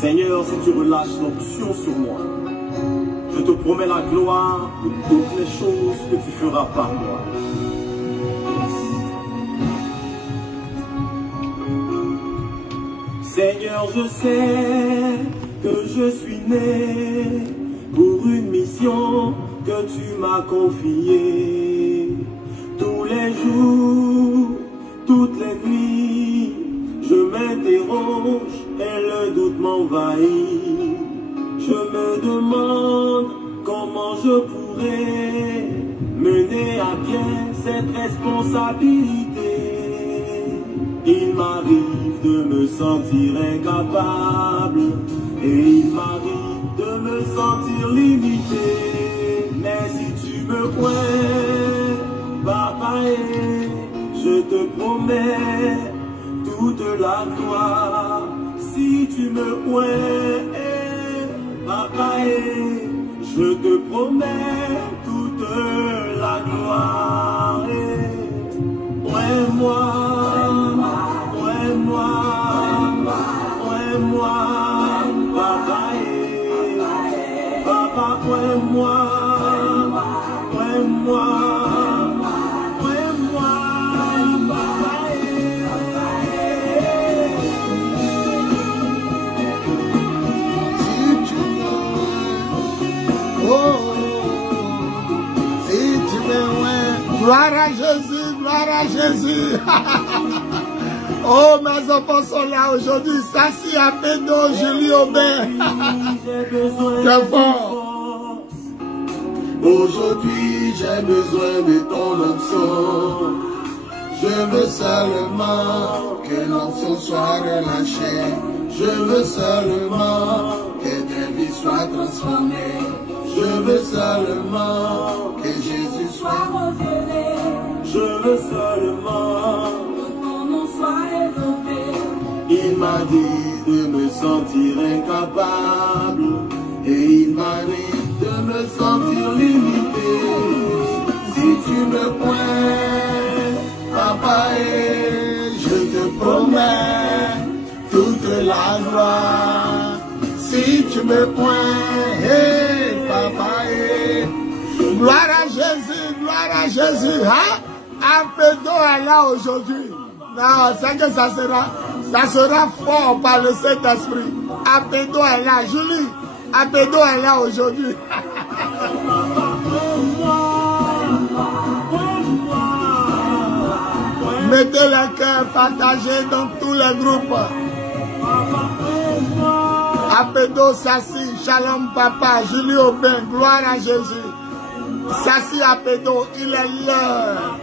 Seigneur, si tu relâches l'onction sur moi, je te promets la gloire de toutes les choses que tu feras par moi. Seigneur, je sais que je suis né pour une mission que tu m'as confiée. Tous les jours, toutes les nuits, je m'interroge et le doute m'envahit. Je me demande comment je pourrais mener à bien cette responsabilité. Il m'arrive de me sentir incapable et il m'arrive de me sentir limité. Mais si tu me pointes, papa, je te promets toute la gloire. Si tu me pointes, papa, je te promets toute la gloire. Moi, papa, papa, moi, gloire à Jésus, gloire à Jésus. Oh, mes enfants sont là aujourd'hui. Sassi à Pédo, Julie Aubin. C'est fort. Aujourd'hui, j'ai besoin de ton onction. Je veux seulement que l'onction soit relâchée. Je veux seulement que tes vies soient transformées. Je veux seulement que Jésus soit révélé. Je veux seulement que ton nom soit élevé. Il m'a dit de me sentir incapable et il m'arrive de me sentir limité. Si tu me pointes, papa, je te promets toute la gloire. Si tu me pointes, papa, gloire à Jésus, gloire à Jésus. Hein? Apédo est là aujourd'hui. Non, c'est que ça sera fort par le Saint-Esprit. Apédo est là. Julie, Apédo est là aujourd'hui. Mettez les cœurs partagés dans tous les groupes. Apédo Sassi, Shalom Papa, Julie Aubin, gloire à Jésus. Sassi Apédo, il est l'heure.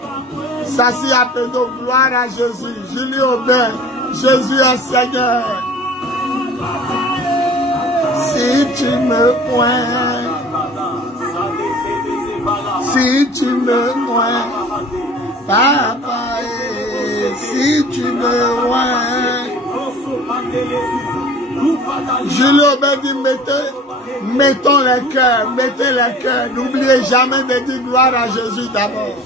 Sassi Apédo, gloire à Jésus. Julie Aubin, Jésus est Seigneur. Si tu me pointes, si tu me pointes, papa, si tu me pointes, Julie Aubin dit mettons les cœurs, mettez les cœurs. N'oubliez jamais de dire gloire à Jésus d'abord.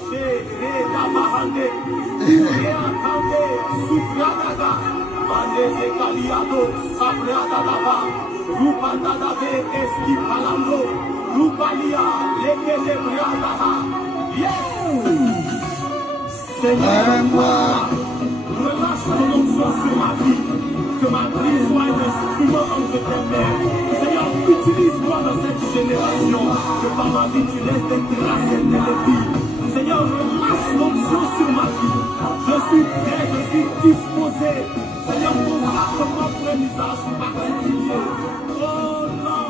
Seigneur, relâche ton onction sur ma vie, que ma vie soit un instrument entre tes mains. Seigneur, utilise-moi dans cette génération, que par ma vie tu laisses des grâces indélébiles. Seigneur, relâche l'onction sur ma vie. Je suis prêt, je suis disposé. Seigneur, consacre-moi pour un usage particulier. Oh non,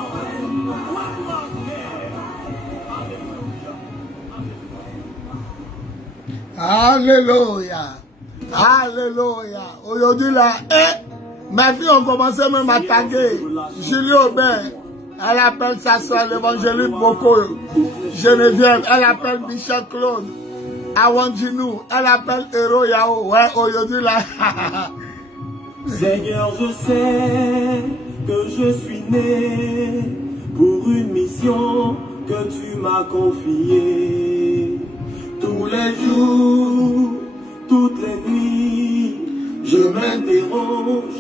Alléluia. Alléluia. Aujourd'hui là, mes filles ont commencé même à taguer. Julie Aubin, elle appelle sa soeur l'évangéliste Boko. Geneviève, elle appelle Michel Claude. Awanjinou, elle appelle Hero Yao. Ouais, aujourd'hui là. Seigneur, je sais que je suis né pour une mission que tu m'as confiée. Tous les jours, toutes les nuits, Je m'interroge.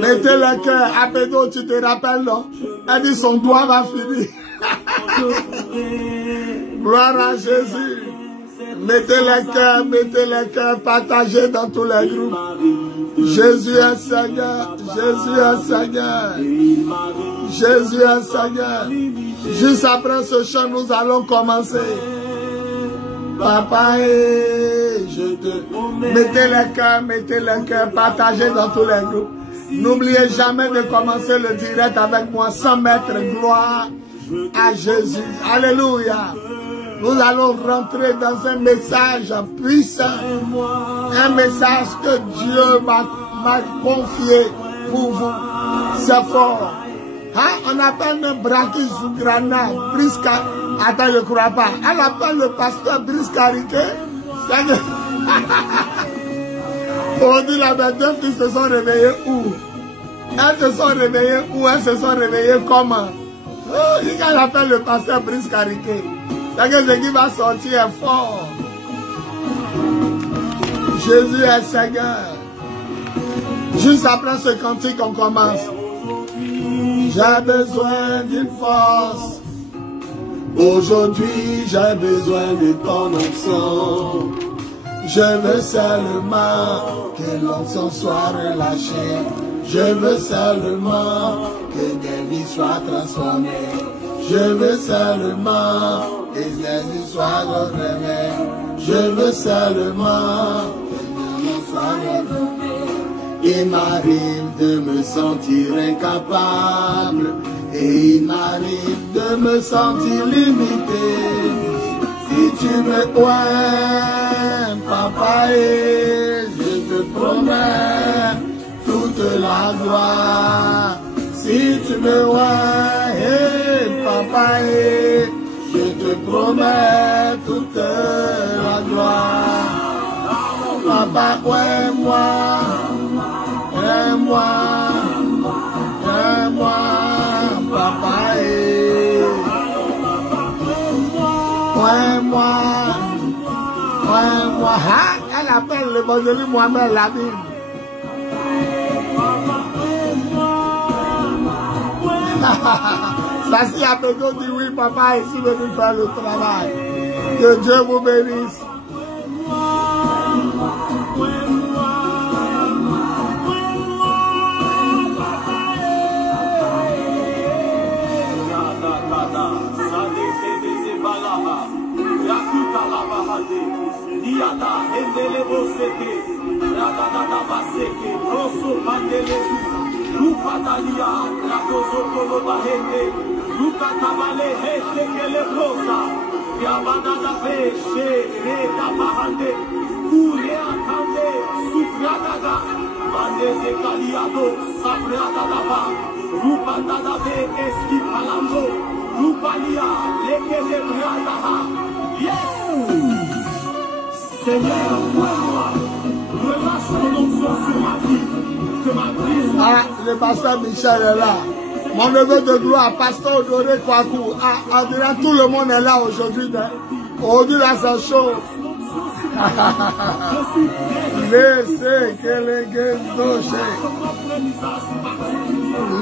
Mettez le cœur. Apédo, tu te rappelles, non? Elle dit son doigt va finir. Gloire à Jésus. Mettez le cœur, partagez dans tous les groupes. Jésus est Seigneur, Jésus est Seigneur, Jésus est Seigneur. Juste après ce chant, nous allons commencer. Papa, je te... Mettez le cœur, partagez dans tous les groupes. N'oubliez jamais de commencer le direct avec moi sans mettre gloire à Jésus. Alléluia. Nous allons rentrer dans un message puissant, un message que Dieu m'a confié pour vous. C'est fort. Hein? On appelle le Brakizougrana, Briska. Attends, je ne crois pas. On appelle le pasteur Briscarike. On dit là, mes deux filles se sont réveillées où? Elles se sont réveillées où? Elles se sont réveillées comment? Oh, il appelle le pasteur Briscarike. C'est que ce qui va sortir est fort. Jésus est Seigneur. Juste après ce cantique, on commence. J'ai besoin d'une force. Aujourd'hui, j'ai besoin de ton onction. Je veux seulement que l'onction soit relâchée. Je veux seulement que des vies soient transformées. Je veux seulement que des vies soient réveillées. Je veux seulement que des vies soient réveillées. Il m'arrive de me sentir incapable et il m'arrive de me sentir limité. Si tu me prends, papa, je te promets toute la gloire. Si tu me vois, papa, je te promets toute la gloire. Papa, aime-moi, aime-moi, aime-moi, papa, aime-moi, aime-moi. Elle appelle l'évangile Mohamed la Bible. Ça, si Apédo dit oui, papa est ici venu faire le travail. Que Dieu vous bénisse. Lupatalia, Ragozo Colobahende, Lucatabale, Hesekele Rosa, Yabana Peshe, Reda Bahande, Urea Kande, Sukradaga, Mandeze Kaliado, Sabrada Dava, Rupadadabe, Eskipalando, Rupalia, Leke de Bradaha. Yes! Seigneur, moi, relâche ton onction sur ma vie. Ah, le pasteur Michel est là. Mon neveu de gloire, pasteur Odoré Kwaku. Ah, on dirait tout le monde est là aujourd'hui. Aujourd'hui, là, c'est chaud. Laissez que les guendoches.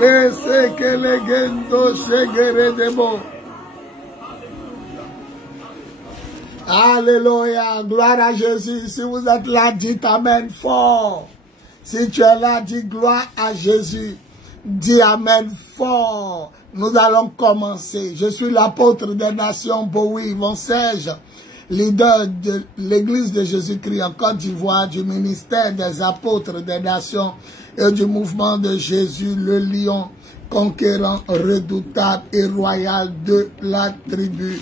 Laissez que les guendoches guérir des mots. Alléluia. Gloire à Jésus. Si vous êtes là, dites Amen fort. Si tu es là, dis gloire à Jésus. Dis Amen fort. Nous allons commencer. Je suis l'apôtre des nations, Bowie Von Serge, leader de l'église de Jésus-Christ en Côte d'Ivoire, du ministère des apôtres des nations et du mouvement de Jésus, le lion conquérant, redoutable et royal de la tribu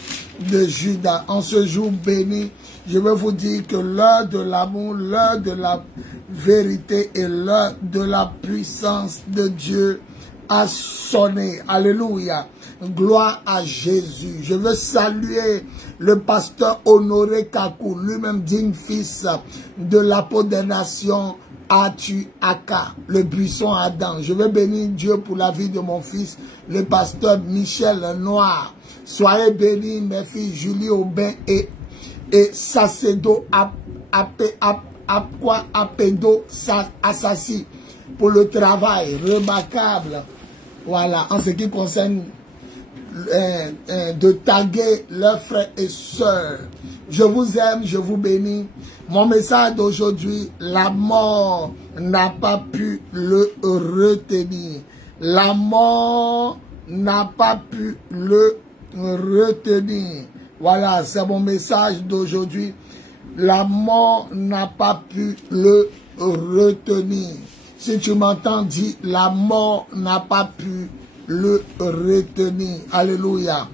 de Juda. En ce jour béni, je veux vous dire que l'heure de l'amour, l'heure de la vérité et l'heure de la puissance de Dieu a sonné. Alléluia. Gloire à Jésus. Je veux saluer le pasteur Honoré Kakou, lui-même digne fils de l'apôtre des nations, Atu Aka, le buisson Adam. Je veux bénir Dieu pour la vie de mon fils, le pasteur Michel Noir. Soyez bénis, mes filles Julie Aubin et Sacedo Apédo Assassi pour le travail remarquable. Voilà, en ce qui concerne de taguer leurs frères et sœurs. Je vous aime, je vous bénis. Mon message d'aujourd'hui, la mort n'a pas pu le retenir. La mort n'a pas pu le retenir. Voilà, c'est mon message d'aujourd'hui. La mort n'a pas pu le retenir. Si tu m'entends, dis, la mort n'a pas pu le retenir. Alléluia.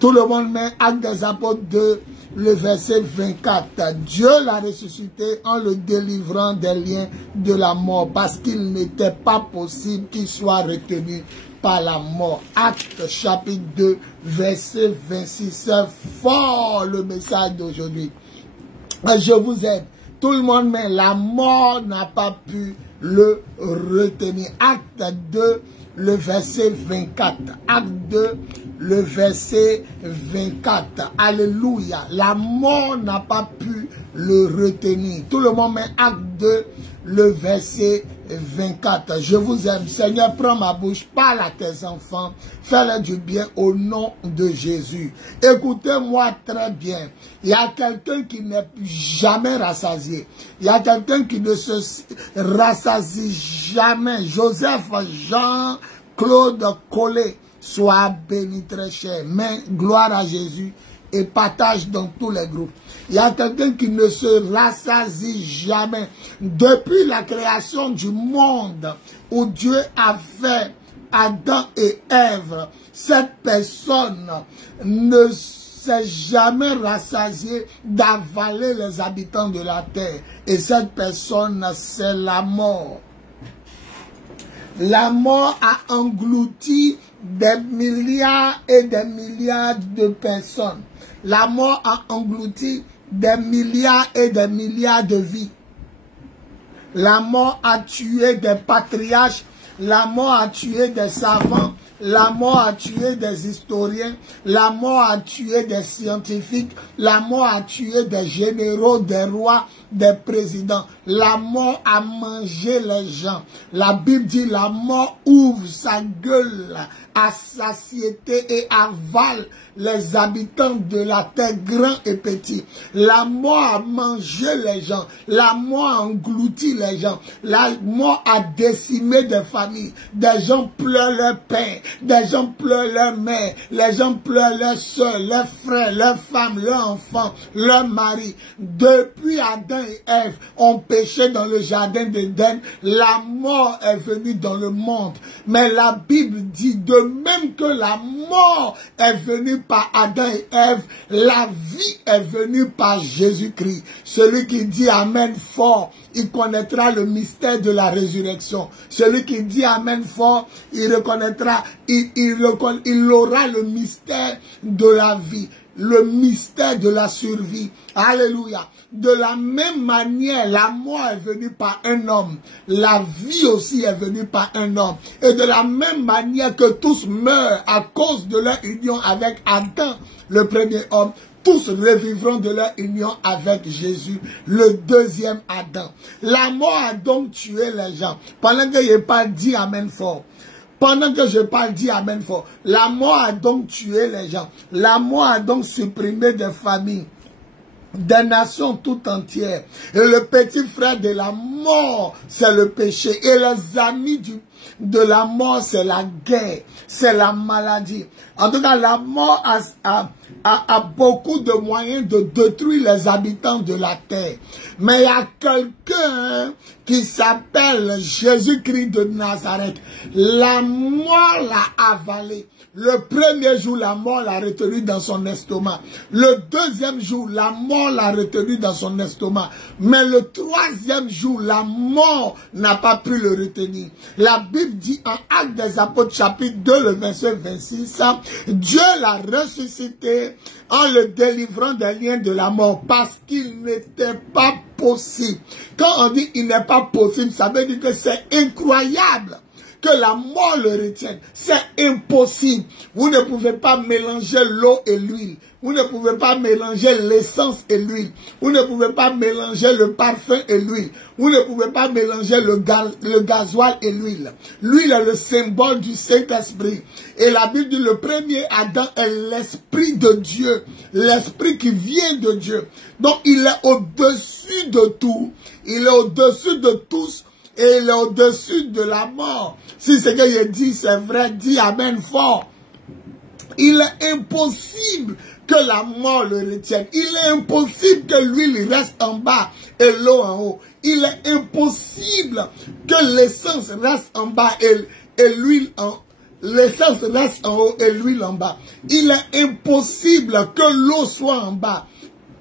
Tout le monde met Actes des Apôtres 2, le verset 24. Dieu l'a ressuscité en le délivrant des liens de la mort parce qu'il n'était pas possible qu'il soit retenu par la mort. Actes chapitre 2, verset 26. C'est fort le message d'aujourd'hui. Je vous aide. Tout le monde met la mort n'a pas pu le retenir. Acte 2, le verset 24. Acte 2, le verset 24. Alléluia. La mort n'a pas pu le retenir. Tout le monde met Acte 2, le verset 24. Je vous aime. Seigneur, prends ma bouche, parle à tes enfants, fais-leur du bien au nom de Jésus. Écoutez-moi très bien. Il y a quelqu'un qui n'est jamais rassasié. Il y a quelqu'un qui ne se rassasie jamais. Joseph, Jean, Claude, Collet, sois béni très cher. Mais gloire à Jésus et partage dans tous les groupes. Il y a quelqu'un qui ne se rassasie jamais. Depuis la création du monde où Dieu a fait Adam et Ève, cette personne ne s'est jamais rassasiée d'avaler les habitants de la terre. Et cette personne, c'est la mort. La mort a englouti des milliards et des milliards de personnes. La mort a englouti des milliards et des milliards de vies. La mort a tué des patriarches. La mort a tué des savants. La mort a tué des historiens. La mort a tué des scientifiques. La mort a tué des généraux, des rois, des présidents. La mort a mangé les gens. La Bible dit la mort ouvre sa gueule à satiété et avale les habitants de la terre, grands et petits. La mort a mangé les gens. La mort a englouti les gens. La mort a décimé des familles. Des gens pleurent leur père. Des gens pleurent leur mère. Les gens pleurent leurs soeurs, leurs frères, leurs femmes, leurs enfants, leurs maris. Depuis Adam et Ève ont péché dans le jardin d'Éden, la mort est venue dans le monde. Mais la Bible dit de même que la mort est venue par Adam et Ève, la vie est venue par Jésus-Christ. Celui qui dit Amen fort, il connaîtra le mystère de la résurrection. Celui qui dit Amen fort, il reconnaîtra, il aura le mystère de la vie, le mystère de la survie. Alléluia. De la même manière, la mort est venue par un homme. La vie aussi est venue par un homme. Et de la même manière que tous meurent à cause de leur union avec Adam, le premier homme, tous revivront de leur union avec Jésus, le deuxième Adam. La mort a donc tué les gens. Pendant que je parle, dis Amen fort. Pendant que je parle, dis Amen fort. La mort a donc tué les gens. La mort a donc supprimé des familles, des nations tout entières. Et le petit frère de la mort, c'est le péché. Et les amis de la mort, c'est la guerre, c'est la maladie. En tout cas, la mort a beaucoup de moyens de détruire les habitants de la terre. Mais il y a quelqu'un qui s'appelle Jésus-Christ de Nazareth. La mort l'a avalé. Le premier jour, la mort l'a retenu dans son estomac. Le deuxième jour, la mort l'a retenu dans son estomac. Mais le troisième jour, la mort n'a pas pu le retenir. La Bible dit en Actes des Apôtres chapitre 2, le verset 26, Dieu l'a ressuscité en le délivrant des liens de la mort parce qu'il n'était pas possible. Quand on dit il n'est pas possible, ça veut dire que c'est incroyable que la mort le retienne. C'est impossible. Vous ne pouvez pas mélanger l'eau et l'huile. Vous ne pouvez pas mélanger l'essence et l'huile. Vous ne pouvez pas mélanger le parfum et l'huile. Vous ne pouvez pas mélanger le gasoil et l'huile. L'huile est le symbole du Saint-Esprit. Et la Bible dit le premier Adam est l'Esprit de Dieu. L'Esprit qui vient de Dieu. Donc il est au-dessus de tout. Il est au-dessus de tous. Et il est au-dessus de la mort. Si ce que je dis c'est vrai, dis Amen fort. Il est impossible que la mort le retienne. Il est impossible que l'huile reste en bas et l'eau en haut. Il est impossible que l'essence reste en bas et l'huile en l'essence reste en haut et l'huile en bas. Il est impossible que l'eau soit en bas,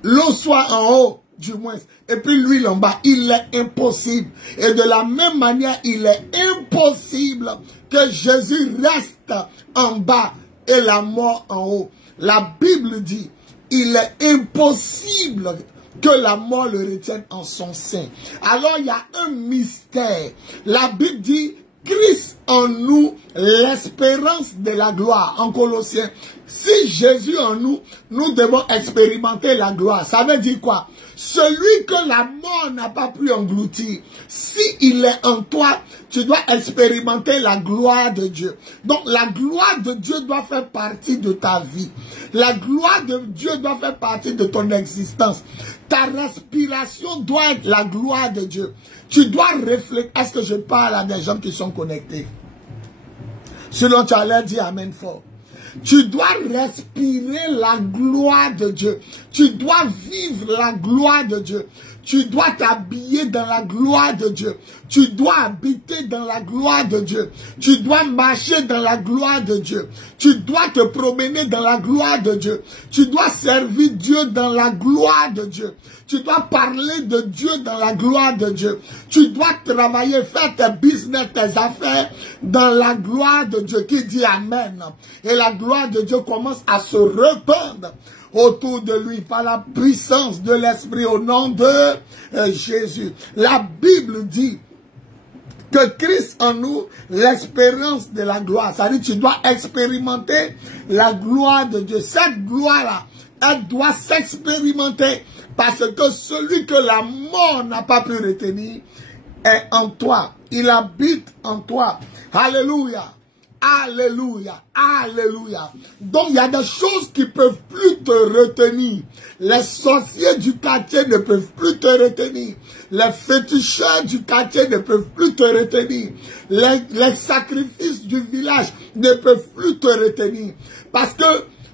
l'eau soit en haut du moins, et puis l'huile en bas. Il est impossible. Et de la même manière, il est impossible que Jésus reste en bas et la mort en haut. La Bible dit, il est impossible que la mort le retienne en son sein. Alors il y a un mystère. La Bible dit, Christ en nous, l'espérance de la gloire. En Colossiens, si Jésus en nous, nous devons expérimenter la gloire. Ça veut dire quoi? Celui que la mort n'a pas pu engloutir, si il est en toi, tu dois expérimenter la gloire de Dieu. Donc la gloire de Dieu doit faire partie de ta vie. La gloire de Dieu doit faire partie de ton existence. Ta respiration doit être la gloire de Dieu. Tu dois réfléchir. Est-ce que je parle à des gens qui sont connectés? Sinon tu allais dire Amen fort. Tu dois respirer la gloire de Dieu. Tu dois vivre la gloire de Dieu. Tu dois t'habiller dans la gloire de Dieu. Tu dois habiter dans la gloire de Dieu. Tu dois marcher dans la gloire de Dieu. Tu dois te promener dans la gloire de Dieu. Tu dois servir Dieu dans la gloire de Dieu. Tu dois parler de Dieu dans la gloire de Dieu. Tu dois travailler, faire tes business, tes affaires dans la gloire de Dieu. Qui dit Amen? Et la gloire de Dieu commence à se répandre autour de lui par la puissance de l'Esprit au nom de Jésus. La Bible dit que Christ en nous, l'espérance de la gloire. Ça veut dire que tu dois expérimenter la gloire de Dieu. Cette gloire-là, elle doit s'expérimenter parce que celui que la mort n'a pas pu retenir est en toi. Il habite en toi. Alléluia. Alléluia, alléluia. Donc il y a des choses qui ne peuvent plus te retenir. Les sorciers du quartier ne peuvent plus te retenir. Les féticheurs du quartier ne peuvent plus te retenir. Les sacrifices du village ne peuvent plus te retenir. Parce que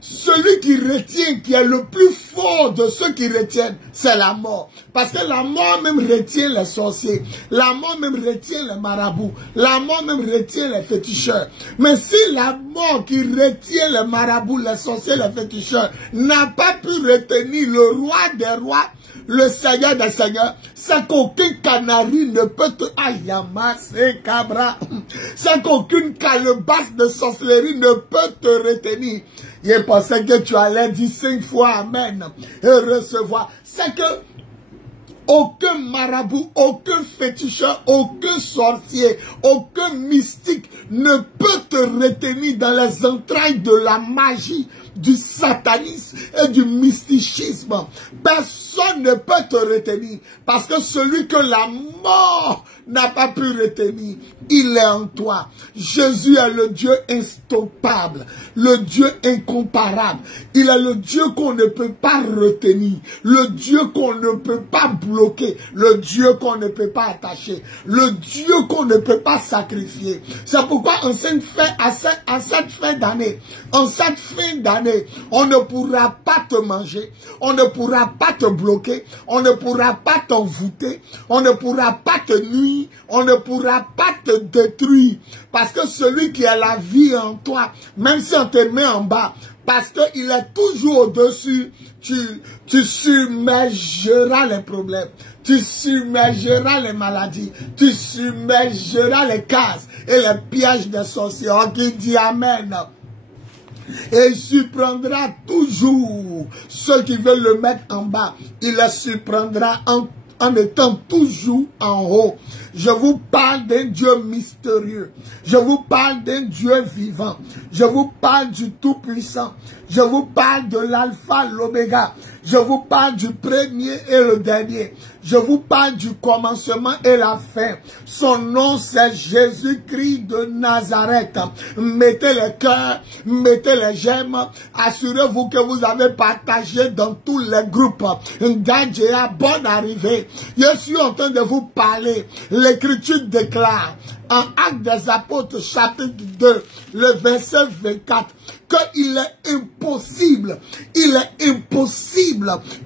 celui qui retient, qui est le plus fort de ceux qui retiennent, c'est la mort. Parce que la mort même retient les sorciers. La mort même retient les marabouts. La mort même retient les féticheurs. Mais si la mort qui retient les marabouts, les sorciers, les féticheurs, n'a pas pu retenir le roi des rois, le Seigneur des seigneurs, c'est qu'aucun canari ne peut te... Ayamase cabra. C'est qu'aucune calebasse de sorcellerie ne peut te retenir. Je pensais que tu allais dire 5 fois Amen et recevoir. C'est que aucun marabout, aucun féticheur, aucun sorcier, aucun mystique ne peut te retenir dans les entrailles de la magie, du satanisme et du mysticisme. Personne ne peut te retenir parce que celui que la mort n'a pas pu retenir, il est en toi. Jésus est le Dieu instoppable, le Dieu incomparable. Il est le Dieu qu'on ne peut pas retenir, le Dieu qu'on ne peut pas bloquer, le Dieu qu'on ne peut pas attacher, le Dieu qu'on ne peut pas sacrifier. C'est pourquoi en cette fin d'année, on ne pourra pas te manger, on ne pourra pas te bloquer, on ne pourra pas t'envoûter, on ne pourra pas te nuire, on ne pourra pas te détruire. Parce que celui qui a la vie en toi, même si on te met en bas, parce qu'il est toujours au-dessus, tu submergeras les problèmes, tu submergeras les maladies, tu submergeras les cases et les pièges des sorciers. On qui dit Amen. Et il surprendra toujours ceux qui veulent le mettre en bas. Il les surprendra en étant toujours en haut. Je vous parle d'un Dieu mystérieux. Je vous parle d'un Dieu vivant. Je vous parle du Tout-Puissant. Je vous parle de l'alpha, l'oméga. Je vous parle du premier et le dernier. Je vous parle du commencement et la fin. Son nom, c'est Jésus-Christ de Nazareth. Mettez les cœurs, mettez les j'aime. Assurez-vous que vous avez partagé dans tous les groupes. Gadjea, bonne arrivée. Je suis en train de vous parler. L'Écriture déclare en Actes des Apôtres, chapitre 2, le verset 24, qu'il est impossible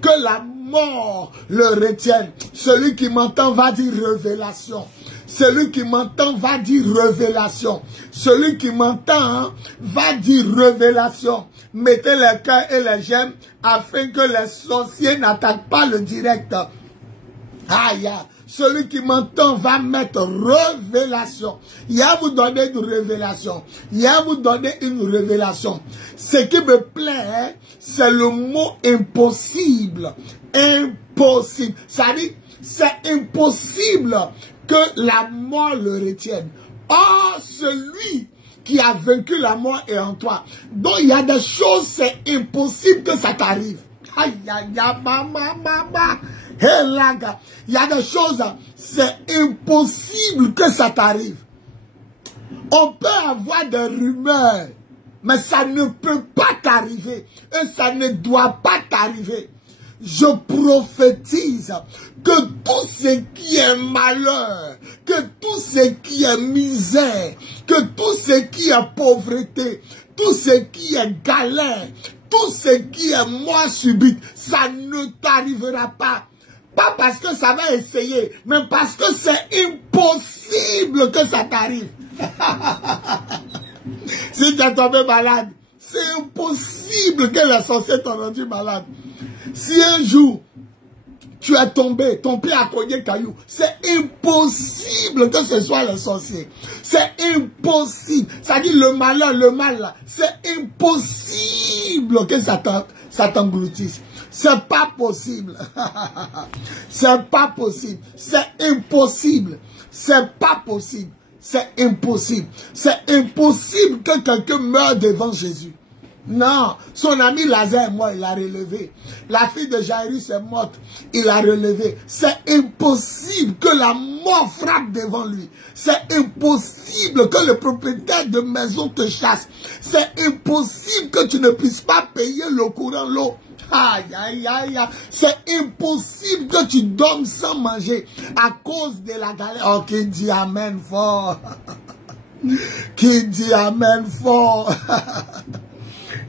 que la mort le retienne. Celui qui m'entend va dire révélation. Celui qui m'entend va dire révélation. Celui qui m'entend va dire révélation. Mettez les cœurs et les j'aime afin que les sorciers n'attaquent pas le direct. Aïe. Celui qui m'entend va mettre révélation. Il y a vous donner une révélation. Il y a vous donner une révélation. Ce qui me plaît, c'est le mot impossible. Impossible. Ça dit, c'est impossible que la mort le retienne. Or, celui qui a vaincu la mort est en toi. Donc, il y a des choses, c'est impossible que ça t'arrive. Aïe, aïe, aïe, mama. Il y a des choses, c'est impossible que ça t'arrive. On peut avoir des rumeurs, mais ça ne peut pas t'arriver. Et ça ne doit pas t'arriver. Je prophétise que tout ce qui est malheur, que tout ce qui est misère, que tout ce qui est pauvreté, tout ce qui est galère, tout ce qui est mort subite, ça ne t'arrivera pas. Pas parce que ça va essayer, mais parce que c'est impossible que ça t'arrive. Si tu es tombé malade, c'est impossible que les sorciers t'ont rendu malade. Si un jour, tu es tombé, ton pied a cogné caillou, c'est impossible que ce soit les sorciers. C'est impossible. Ça dit le malheur, le mal, c'est impossible que ça t'engloutisse. C'est pas possible. C'est pas possible. C'est impossible. C'est pas possible. C'est impossible. C'est impossible que quelqu'un meure devant Jésus. Non, son ami Lazare est mort, il a relevé. La fille de Jairus est morte, il a relevé. C'est impossible que la mort frappe devant lui. C'est impossible que le propriétaire de maison te chasse. C'est impossible que tu ne puisses pas payer le courant, l'eau. Aïe, aïe, aïe, aïe. C'est impossible que tu dormes sans manger à cause de la galère. Oh, qui dit amen fort? Qui dit amen fort?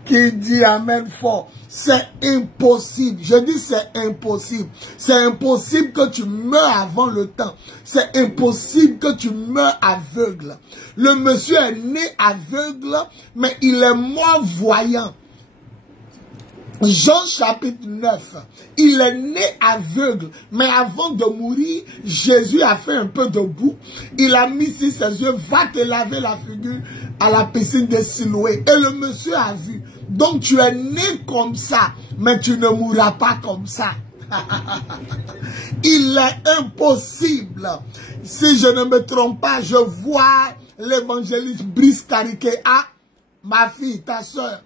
Qui dit amen fort? C'est impossible. Je dis c'est impossible. C'est impossible que tu meurs avant le temps. C'est impossible que tu meurs aveugle. Le monsieur est né aveugle, mais il est mort voyant. Jean chapitre 9, il est né aveugle, mais avant de mourir, Jésus a fait un peu de boue, il a mis sur ses yeux, va te laver la figure à la piscine de Siloé. Et le monsieur a vu. Donc tu es né comme ça, mais tu ne mourras pas comme ça. Il est impossible. Si je ne me trompe pas, je vois l'évangéliste Brice Cariquet. Ah, ma fille, ta soeur.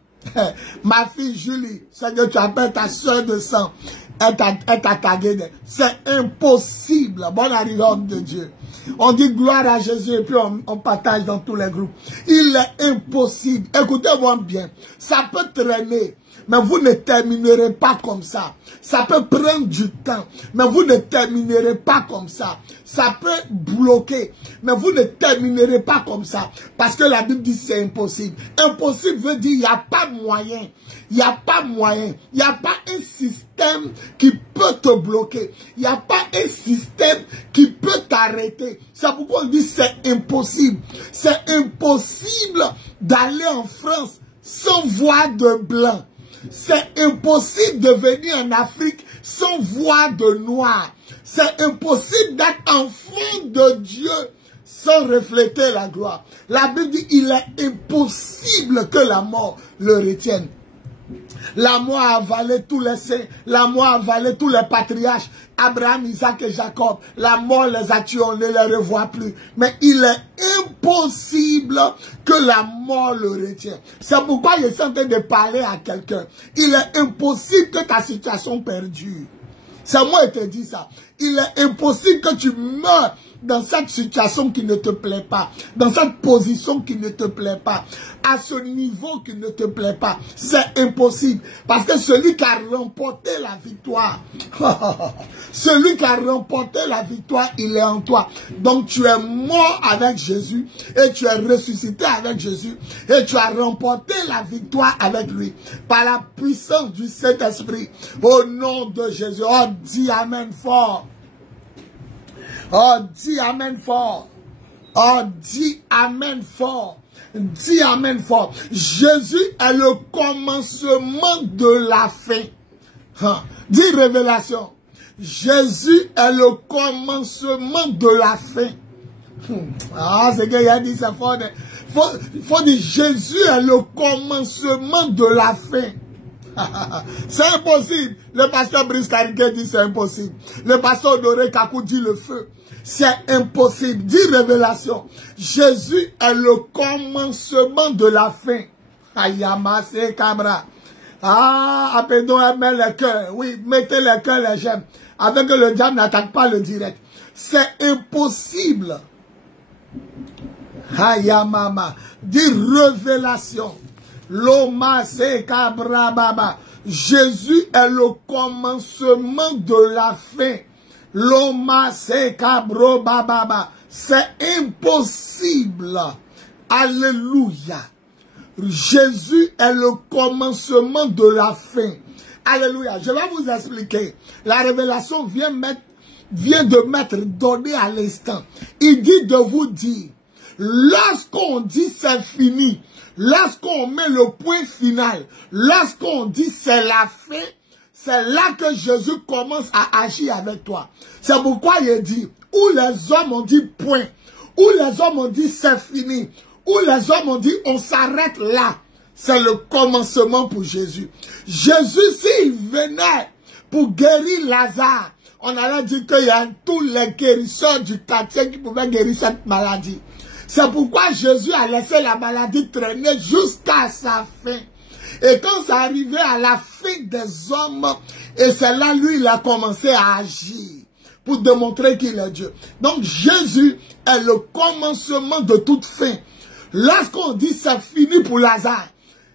Ma fille Julie, c'est que tu appelles ta soeur de sang, elle t'a tagué. C'est impossible. Bonne arrivée, homme de Dieu. On dit gloire à Jésus et puis on partage dans tous les groupes. Il est impossible. Écoutez-moi bien. Ça peut traîner, mais vous ne terminerez pas comme ça. Ça peut prendre du temps, mais vous ne terminerez pas comme ça. Ça peut bloquer, mais vous ne terminerez pas comme ça. Parce que la Bible dit c'est impossible. Impossible veut dire il n'y a pas moyen. Il n'y a pas moyen. Il n'y a pas un système qui peut te bloquer. Il n'y a pas un système qui peut t'arrêter. C'est pourquoi on dit c'est impossible. C'est impossible d'aller en France sans voir de blanc. C'est impossible de venir en Afrique sans voir de noir. C'est impossible d'être enfant de Dieu sans refléter la gloire. La Bible dit il est impossible que la mort le retienne. La mort a avalé tous les saints. La mort a avalé tous les patriarches. Abraham, Isaac et Jacob. La mort les a tués, on ne les revoit plus. Mais il est impossible que la mort le retienne. C'est pourquoi je suis en train de parler à quelqu'un. Il est impossible que ta situation perdure. C'est moi qui te dis ça. Il est impossible que tu meurs dans cette situation qui ne te plaît pas, dans cette position qui ne te plaît pas, à ce niveau qui ne te plaît pas. C'est impossible. Parce que celui qui a remporté la victoire, celui qui a remporté la victoire, il est en toi. Donc tu es mort avec Jésus et tu es ressuscité avec Jésus et tu as remporté la victoire avec lui par la puissance du Saint-Esprit. Au nom de Jésus. Oh, dis Amen fort. Oh, dis Amen fort. Oh, dis Amen fort. Dis Amen fort. Jésus est le commencement de la fin. Dis révélation. Jésus est le commencement de la fin. Ah, c'est qu'il a dit ça fort. Faut dire Jésus est le commencement de la fin. C'est impossible. Le pasteur Brice Karike dit c'est impossible. Le pasteur Doré Kakou dit le feu. C'est impossible. Dis révélation. Jésus est le commencement de la fin. Ayamase Cabra. Ah, appelons les cœurs. Oui, mettez les cœurs, les j'aime. Avec que le diable n'attaque pas le direct. C'est impossible. Ayamama. Dis révélation. Loma se Cabra Baba. Jésus est le commencement de la fin. Loma se Cabro Baba. C'est impossible. Alléluia. Jésus est le commencement de la fin. Alléluia. Je vais vous expliquer. La révélation vient de m'être donnée à l'instant. Il dit de vous dire, lorsqu'on dit c'est fini, lorsqu'on met le point final, lorsqu'on dit c'est la fin, c'est là que Jésus commence à agir avec toi. C'est pourquoi il dit, où les hommes ont dit point, où les hommes ont dit c'est fini, où les hommes ont dit on s'arrête là, c'est le commencement pour Jésus. Jésus, s'il venait pour guérir Lazare, on allait dire qu'il y a tous les guérisseurs du quartier qui pouvaient guérir cette maladie. C'est pourquoi Jésus a laissé la maladie traîner jusqu'à sa fin. Et quand ça arrivait à la fin des hommes, et c'est là, lui, il a commencé à agir pour démontrer qu'il est Dieu. Donc Jésus est le commencement de toute fin. Lorsqu'on dit c'est fini pour Lazare,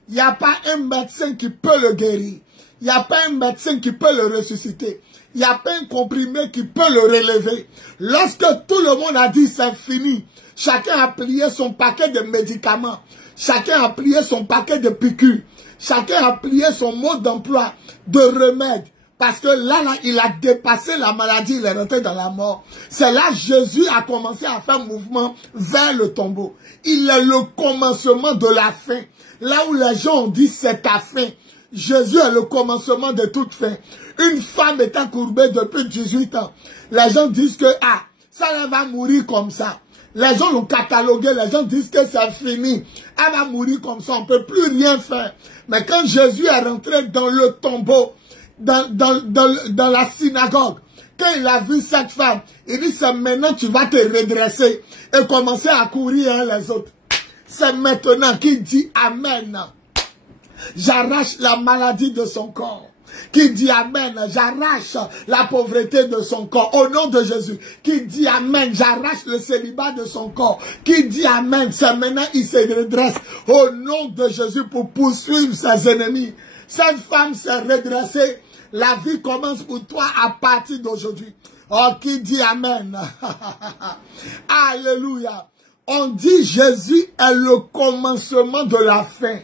il n'y a pas un médecin qui peut le guérir. Il n'y a pas un médecin qui peut le ressusciter. Il n'y a pas un comprimé qui peut le relever. Lorsque tout le monde a dit c'est fini, chacun a plié son paquet de médicaments. Chacun a plié son paquet de piqûres. Chacun a plié son mode d'emploi, de remède. Parce que là, il a dépassé la maladie, il est rentré dans la mort. C'est là que Jésus a commencé à faire mouvement vers le tombeau. Il est le commencement de la fin. Là où les gens ont dit c'est ta fin. Jésus est le commencement de toute fin. Une femme étant courbée depuis 18 ans. Les gens disent que, ah, ça va mourir comme ça. Les gens l'ont catalogué, les gens disent que c'est fini. Elle va mourir comme ça, on ne peut plus rien faire. Mais quand Jésus est rentré dans le tombeau, dans la synagogue, quand il a vu cette femme, il dit, c'est maintenant tu vas te redresser et commencer à courir hein, les autres. C'est maintenant qu'il dit Amen. J'arrache la maladie de son corps. Qui dit Amen, j'arrache la pauvreté de son corps. Au nom de Jésus. Qui dit Amen, j'arrache le célibat de son corps. Qui dit Amen, c'est maintenant il se redresse. Au nom de Jésus pour poursuivre ses ennemis. Cette femme s'est redressée. La vie commence pour toi à partir d'aujourd'hui. Oh, qui dit Amen. Alléluia. On dit Jésus est le commencement de la fin.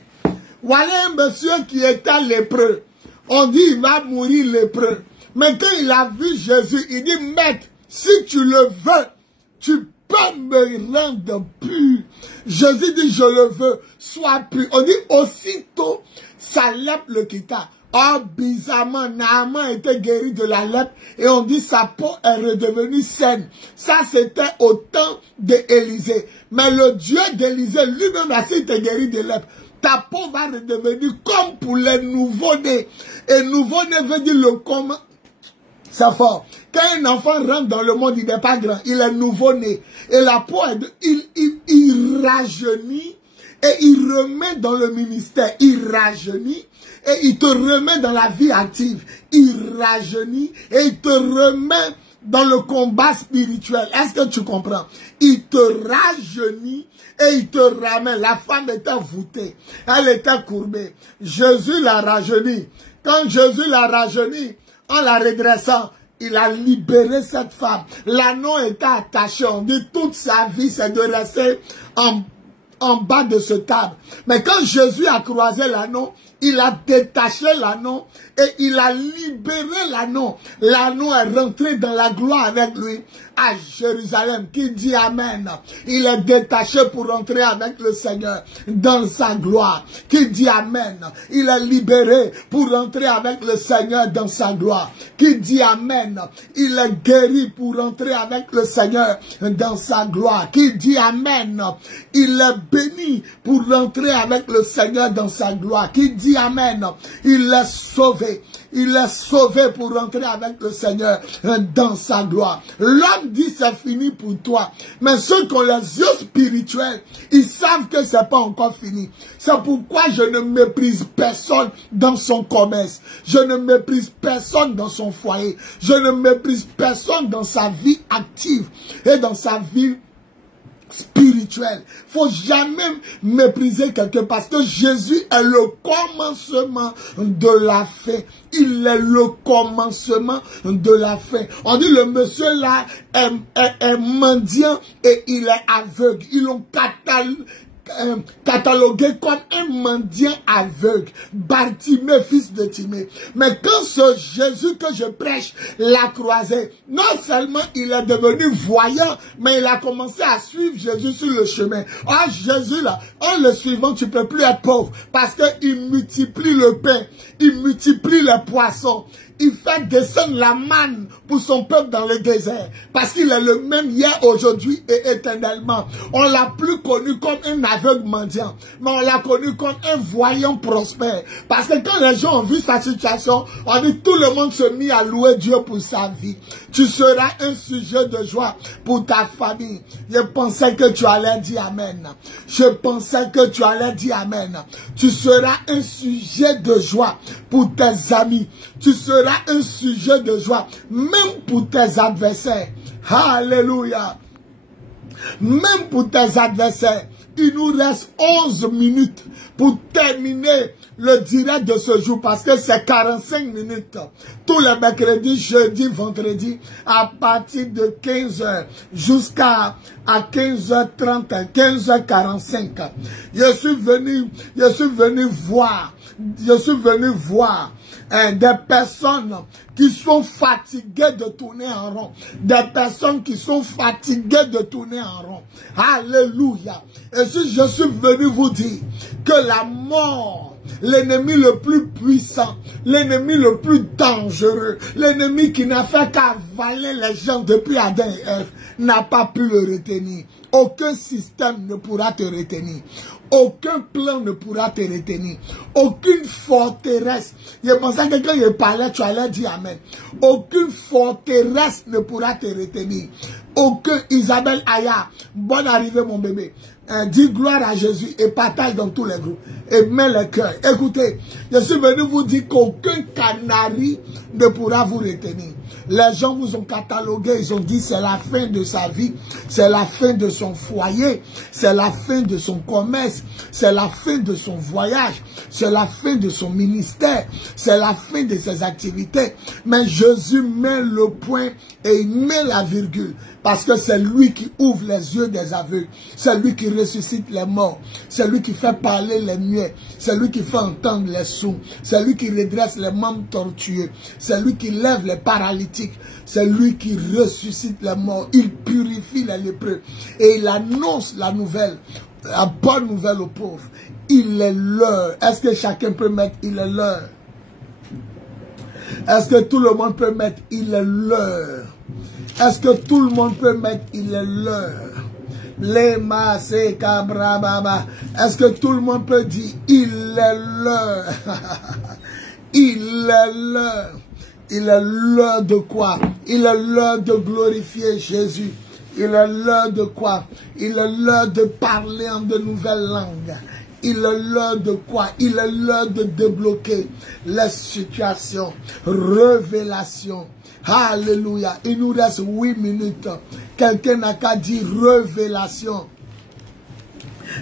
Voilà un monsieur qui était lépreux. On dit il va mourir lépreux. Mais quand il a vu Jésus, il dit, Maître, si tu le veux, tu peux me rendre pur. Jésus dit, je le veux, sois pur. On dit, aussitôt, sa lèpre le quitta. Oh, bizarrement, Naaman était guéri de la lèpre et on dit sa peau est redevenue saine. Ça, c'était au temps d'Élisée. Mais le Dieu d'Élisée, lui-même, a été guéri de lèpre. ta peau va redevenir comme pour les nouveau-nés. Et nouveau-né veut dire le commun. C'est fort. Quand un enfant rentre dans le monde, il n'est pas grand, il est nouveau-né. Et la peau, il rajeunit et il remet dans le ministère. Il rajeunit et il te remet dans la vie active. Il rajeunit et il te remet dans le combat spirituel. Est-ce que tu comprends? Il te rajeunit et il te ramène. La femme était voûtée. Elle était courbée. Jésus l'a rajeunie. Quand Jésus l'a rajeunie, en la redressant, il a libéré cette femme. L'anneau était attaché. On dit toute sa vie, c'est de rester en bas de ce table. Mais quand Jésus a croisé l'anneau, il a détaché l'anneau et il a libéré l'anneau. L'anneau est rentré dans la gloire avec lui à Jérusalem. Qui dit Amen? Il est détaché pour rentrer avec le Seigneur dans sa gloire. Qui dit Amen? Il est libéré pour rentrer avec le Seigneur dans sa gloire. Qui dit Amen? Il est guéri pour rentrer avec le Seigneur dans sa gloire. Qui dit Amen? Il est béni pour rentrer avec le Seigneur dans sa gloire. Qui dit Amen? Il est sauvé. Il est sauvé pour rentrer avec le Seigneur dans sa gloire. L'homme dit c'est fini pour toi. Mais ceux qui ont les yeux spirituels, ils savent que c'est pas encore fini. C'est pourquoi je ne méprise personne dans son commerce. Je ne méprise personne dans son foyer. Je ne méprise personne dans sa vie active et dans sa vie spirituel. Faut jamais mépriser quelqu'un parce que Jésus est le commencement de la fin. Il est le commencement de la fin. On dit le monsieur là est mendiant et il est aveugle. Ils l'ont catalogué comme un mendiant aveugle, Bartimée, fils de Timée. Mais quand ce Jésus que je prêche l'a croisé, non seulement il est devenu voyant, mais il a commencé à suivre Jésus sur le chemin. Ah, Jésus là, en le suivant, tu peux plus être pauvre, parce qu'il multiplie le pain, il multiplie les poissons. Il fait descendre la manne pour son peuple dans le désert. Parce qu'il est le même hier, aujourd'hui et éternellement. On l'a plus connu comme un aveugle mendiant. Mais on l'a connu comme un voyant prospère. Parce que quand les gens ont vu sa situation, on dit tout le monde se mit à louer Dieu pour sa vie. Tu seras un sujet de joie pour ta famille. Je pensais que tu allais dire Amen. Je pensais que tu allais dire Amen. Tu seras un sujet de joie pour tes amis. Tu seras un sujet de joie, même pour tes adversaires. Alléluia. Même pour tes adversaires. Il nous reste 11 minutes pour terminer le direct de ce jour parce que c'est 45 minutes. Tous les mercredis, jeudi, vendredi, à partir de 15h jusqu'à 15h30, 15h45. Je suis venu voir des personnes qui sont fatiguées de tourner en rond. Des personnes qui sont fatiguées de tourner en rond. Alléluia. Et si je suis venu vous dire que la mort, l'ennemi le plus puissant, l'ennemi le plus dangereux, l'ennemi qui n'a fait qu'avaler les gens depuis Adam et Ève, n'a pas pu le retenir. Aucun système ne pourra te retenir. Aucun plan ne pourra te retenir. Aucune forteresse. Je pensais que quand je parlais, tu allais dire Amen. Aucune forteresse ne pourra te retenir. Aucun Isabelle Aya. Bonne arrivée mon bébé. Dis gloire à Jésus et partage dans tous les groupes. Et mets le cœur. Écoutez, je suis venu vous dire qu'aucun canari ne pourra vous retenir. Les gens vous ont catalogué, ils ont dit c'est la fin de sa vie, c'est la fin de son foyer, c'est la fin de son commerce, c'est la fin de son voyage, c'est la fin de son ministère, c'est la fin de ses activités. Mais Jésus met le point et il met la virgule. Parce que c'est lui qui ouvre les yeux des aveugles. C'est lui qui ressuscite les morts. C'est lui qui fait parler les muets. C'est lui qui fait entendre les sourds. C'est lui qui redresse les membres tortueux. C'est lui qui lève les paralytiques. C'est lui qui ressuscite les morts. Il purifie les lépreux. Et il annonce la nouvelle, la bonne nouvelle aux pauvres. Il est l'heure. Est-ce que chacun peut mettre il est l'heure? Est-ce que tout le monde peut mettre il est l'heure? Est-ce que tout le monde peut mettre il est l'heure? Les massés cabrababa. Est-ce que tout le monde peut dire, il est l'heure? Il est l'heure. Il est l'heure de quoi? Il est l'heure de glorifier Jésus. Il est l'heure de quoi? Il est l'heure de parler en de nouvelles langues. Il est l'heure de quoi? Il est l'heure de débloquer les situations. Révélation. Alléluia. Il nous reste 8 minutes. Quelqu'un n'a qu'à dire révélation.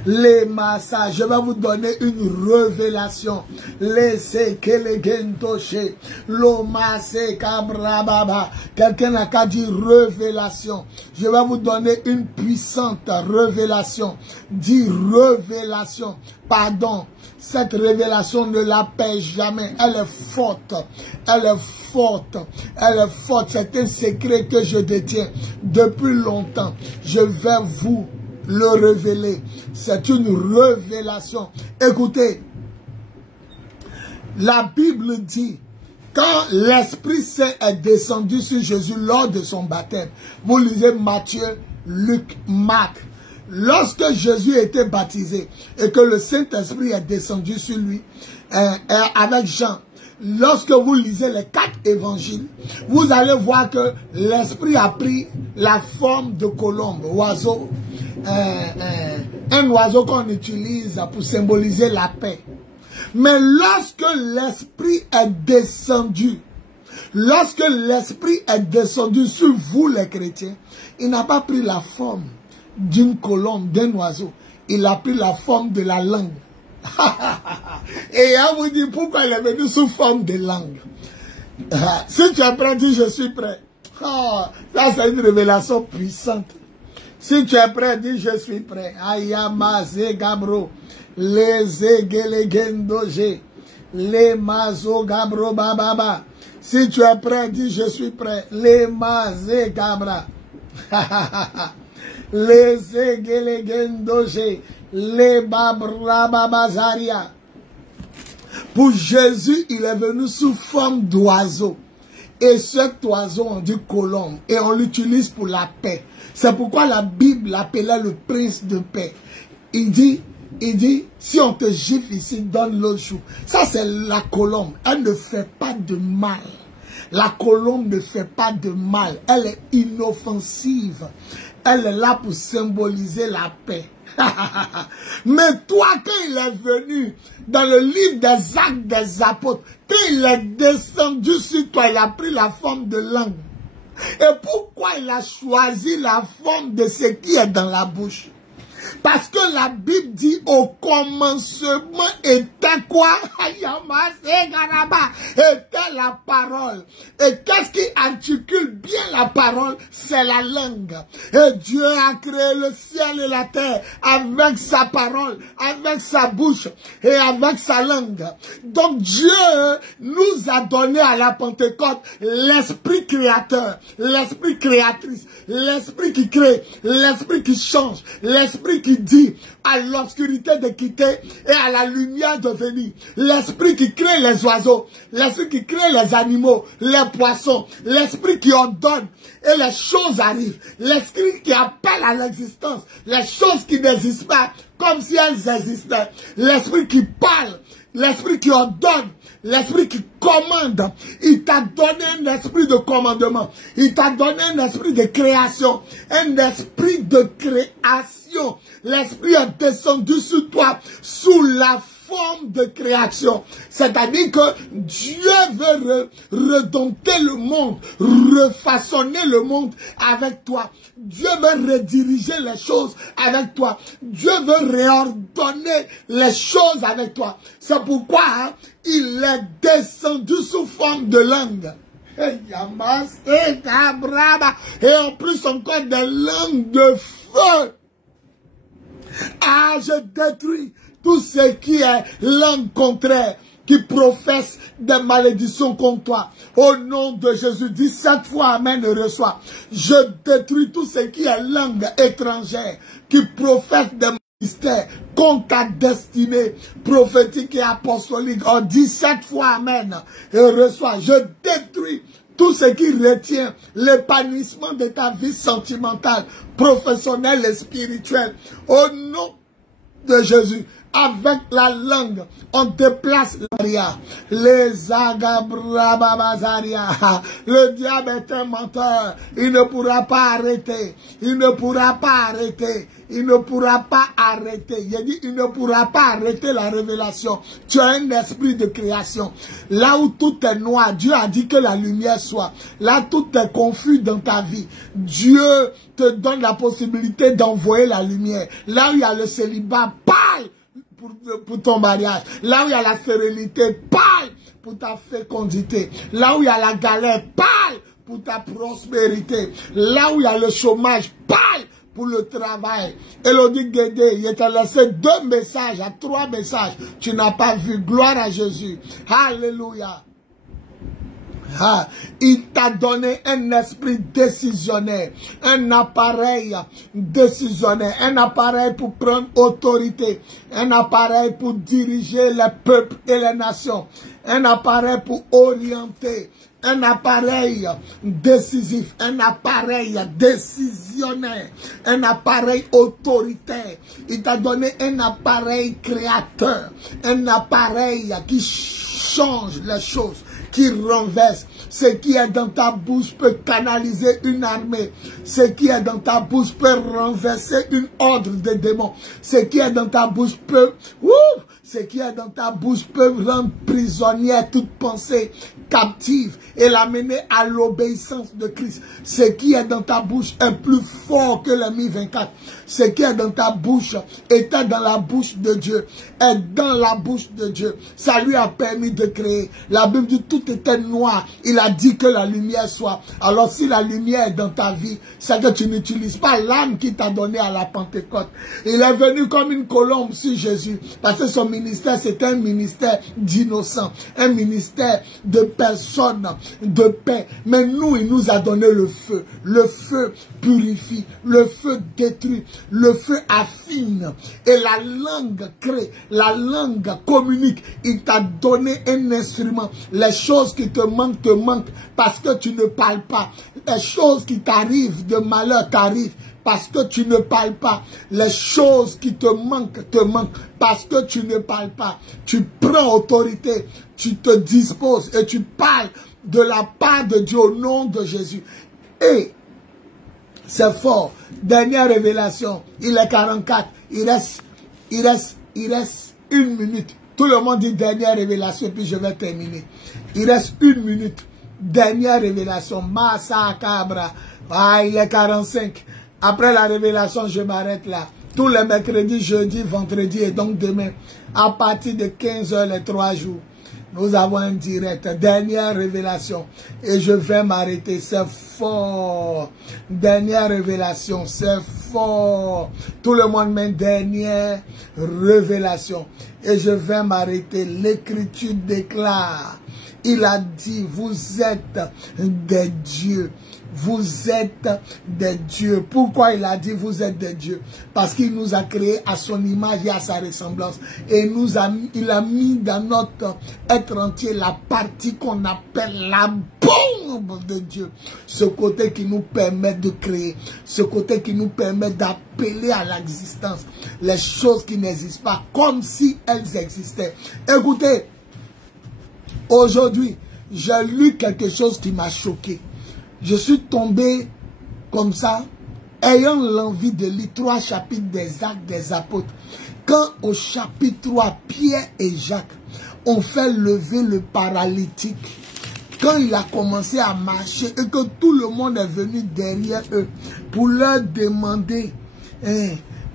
Les massas, je vais vous donner une révélation. Laissez que les gentoché, l'omassé cabrababa. Quelqu'un n'a qu'à dire révélation. Je vais vous donner une puissante révélation. Dis révélation. Pardon. Cette révélation ne la pèse jamais. Elle est forte. Elle est forte. Elle est forte. C'est un secret que je détiens depuis longtemps. Je vais vous le révéler. C'est une révélation. Écoutez, la Bible dit, quand l'Esprit Saint est descendu sur Jésus lors de son baptême, vous lisez Matthieu, Luc, Marc, lorsque Jésus était baptisé et que le Saint-Esprit est descendu sur lui, avec Jean, lorsque vous lisez les 4 évangiles, vous allez voir que l'Esprit a pris la forme de colombe, oiseau, un oiseau qu'on utilise pour symboliser la paix. Mais lorsque l'Esprit est descendu, sur vous les chrétiens, il n'a pas pris la forme d'une colombe, d'un oiseau. Il a pris la forme de la langue. Et on vous dit pourquoi il est venu sous forme de langue. Si tu es prêt, dis je suis prêt. Ça c'est une révélation puissante. Si tu es prêt, dis je suis prêt. Ayamaze Gabro, les Egelegendoje, les Mazo Gabro Bababa. Si tu es prêt, dis je suis prêt. Les Maze Gabra, les Egelegendoje, les Babra Babazaria. Pour Jésus, il est venu sous forme d'oiseau. Et cet oiseau, on dit colombe. Et on l'utilise pour la paix. C'est pourquoi la Bible l'appelait le prince de paix. Il dit, si on te gifle ici, donne l'autre jour. Ça, c'est la colombe. Elle ne fait pas de mal. La colombe ne fait pas de mal. Elle est inoffensive. Elle est là pour symboliser la paix. Mais toi, quand il est venu dans le livre des Actes des Apôtres, quand il est descendu sur toi, il a pris la forme de langue. Et pourquoi il a choisi la forme de ce qui est dans la bouche? Parce que la Bible dit au commencement était quoi? Était la parole. Et qu'est-ce qui articule bien la parole? C'est la langue. Et Dieu a créé le ciel et la terre avec sa parole, avec sa bouche et avec sa langue. Donc Dieu nous a donné à la Pentecôte l'esprit créateur, l'esprit créatrice, l'esprit qui crée, l'esprit qui change, l'esprit qui dit à l'obscurité de quitter et à la lumière de venir. L'esprit qui crée les oiseaux, l'esprit qui crée les animaux, les poissons, l'esprit qui ordonne et les choses arrivent. L'esprit qui appelle à l'existence les choses qui n'existent pas comme si elles existaient. L'esprit qui parle, l'esprit qui ordonne, l'esprit qui commande. Il t'a donné un esprit de commandement. Il t'a donné un esprit de création. Un esprit de création. L'esprit est descendu sur toi sous la forme de création. C'est-à-dire que Dieu veut redompter le monde, refaçonner le monde avec toi. Dieu veut rediriger les choses avec toi. Dieu veut réordonner les choses avec toi. C'est pourquoi il est descendu sous forme de langue. Et en plus encore des langues de feu. Ah, je détruis tout ce qui est langue contraire, qui professe des malédictions contre toi. Au nom de Jésus, dis 7 fois Amen et reçois. Je détruis tout ce qui est langue étrangère, qui professe des mystères contre ta destinée prophétique et apostolique. On dit 7 fois Amen et reçois. Je détruis tout ce qui retient l'épanouissement de ta vie sentimentale, professionnelle et spirituelle. Au nom de Jésus, avec la langue, on déplace l'aria. Les agabrababazaria. Le diable est un menteur. Il ne pourra pas arrêter. Il ne pourra pas arrêter. Il ne pourra pas arrêter. Il dit, il ne pourra pas arrêter la révélation. Tu as un esprit de création. Là où tout est noir, Dieu a dit que la lumière soit. Là, tout est confus dans ta vie. Dieu te donne la possibilité d'envoyer la lumière. Là où il y a le célibat, parle pour ton mariage. Là où il y a la stérilité, parle pour ta fécondité. Là où il y a la galère, parle pour ta prospérité. Là où il y a le chômage, parle pour le travail. Elodie Guédé, il t'a laissé 2 messages, à 3 messages. Tu n'as pas vu. Gloire à Jésus. Alléluia. Ah, il t'a donné un esprit décisionnaire, un appareil décisionnaire, un appareil pour prendre autorité, un appareil pour diriger les peuples et les nations, un appareil pour orienter, un appareil décisif, un appareil décisionnaire, un appareil autoritaire. Il t'a donné un appareil créateur, un appareil qui change les choses, qui renverse. Ce qui est dans ta bouche peut canaliser une armée. Ce qui est dans ta bouche peut renverser une ordre de démons. Ce qui est dans ta bouche peut... ce qui est dans ta bouche peut rendre prisonnière toute pensée captive et l'amener à l'obéissance de Christ. Ce qui est dans ta bouche est plus fort que le Mi-24. Ce qui est dans ta bouche était dans la bouche de Dieu, est dans la bouche de Dieu. Ça lui a permis de créer. La Bible dit tout était noir. Il a dit que la lumière soit. Alors si la lumière est dans ta vie, c'est que tu n'utilises pas l'âme qui t'a donné à la Pentecôte. Il est venu comme une colombe sur Jésus, parce que son ministère c'est un ministère d'innocents, un ministère de personnes, de paix. Mais nous, il nous a donné le feu. Le feu purifie, le feu détruit, le feu affine. Et la langue crée, la langue communique. Il t'a donné un instrument. Les choses qui te manquent parce que tu ne parles pas. Les choses qui t'arrivent de malheur t'arrivent parce que tu ne parles pas. Les choses qui te manquent parce que tu ne parles pas. Tu prends autorité, tu te disposes et tu parles de la part de Dieu au nom de Jésus. Et c'est fort. Dernière révélation, il est 44. Il reste 1 minute. Tout le monde dit dernière révélation, puis je vais terminer. Il reste 1 minute. Dernière révélation. Massa Cabra. Ah, il est 45. Après la révélation, je m'arrête là. Tous les mercredis, jeudi, vendredi et donc demain, à partir de 15 h les 3 jours, nous avons un direct. Dernière révélation. Et je vais m'arrêter. C'est fort. Dernière révélation. C'est fort. Tout le monde met dernière révélation. Et je vais m'arrêter. L'Écriture déclare. Il a dit, vous êtes des dieux. Vous êtes des dieux. Pourquoi il a dit vous êtes des dieux? Parce qu'il nous a créés à son image et à sa ressemblance. Et il a mis dans notre être entier la partie qu'on appelle la bombe de Dieu. Ce côté qui nous permet de créer. Ce côté qui nous permet d'appeler à l'existence les choses qui n'existent pas comme si elles existaient. Écoutez, aujourd'hui, j'ai lu quelque chose qui m'a choqué. Je suis tombé comme ça, ayant l'envie de lire 3 chapitres des Actes des Apôtres. Quand au chapitre 3, Pierre et Jacques ont fait lever le paralytique, quand il a commencé à marcher et que tout le monde est venu derrière eux pour leur demander,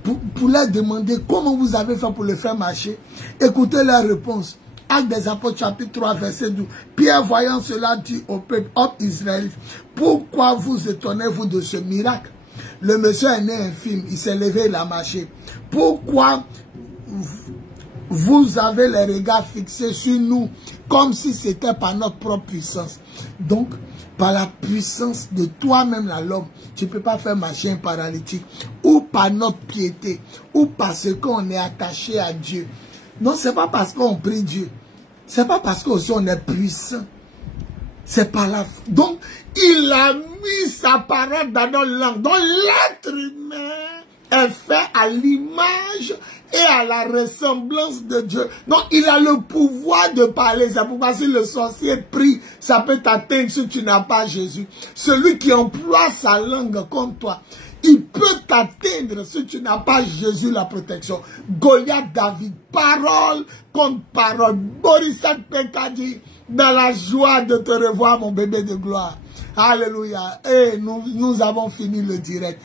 pour leur demander comment vous avez fait pour le faire marcher, écoutez leur réponse. Actes des Apôtres, chapitre 3, verset 12. Pierre, voyant cela, dit au peuple, homme Israël, pourquoi vous étonnez-vous de ce miracle? Le monsieur est né infirme, il s'est levé, il a marché. Pourquoi vous avez les regards fixés sur nous, comme si c'était par notre propre puissance? Donc, par la puissance de toi-même, l'homme, tu ne peux pas faire marcher un paralytique. Ou par notre piété, ou parce qu'on est attaché à Dieu. Non, ce n'est pas parce qu'on prie Dieu. Ce n'est pas parce qu'on est puissant. C'est par la foi. Donc, il a mis sa parole dans notre langue. Donc, l'être humain est fait à l'image et à la ressemblance de Dieu. Donc, il a le pouvoir de parler. C'est pourquoi si le sorcier prie, ça peut t'atteindre si tu n'as pas Jésus. Celui qui emploie sa langue comme toi, il peut t'atteindre si tu n'as pas Jésus la protection. Goliath, David, parole contre parole. Borisat Pekadi, dans la joie de te revoir, mon bébé de gloire. Alléluia. Et nous avons fini le direct.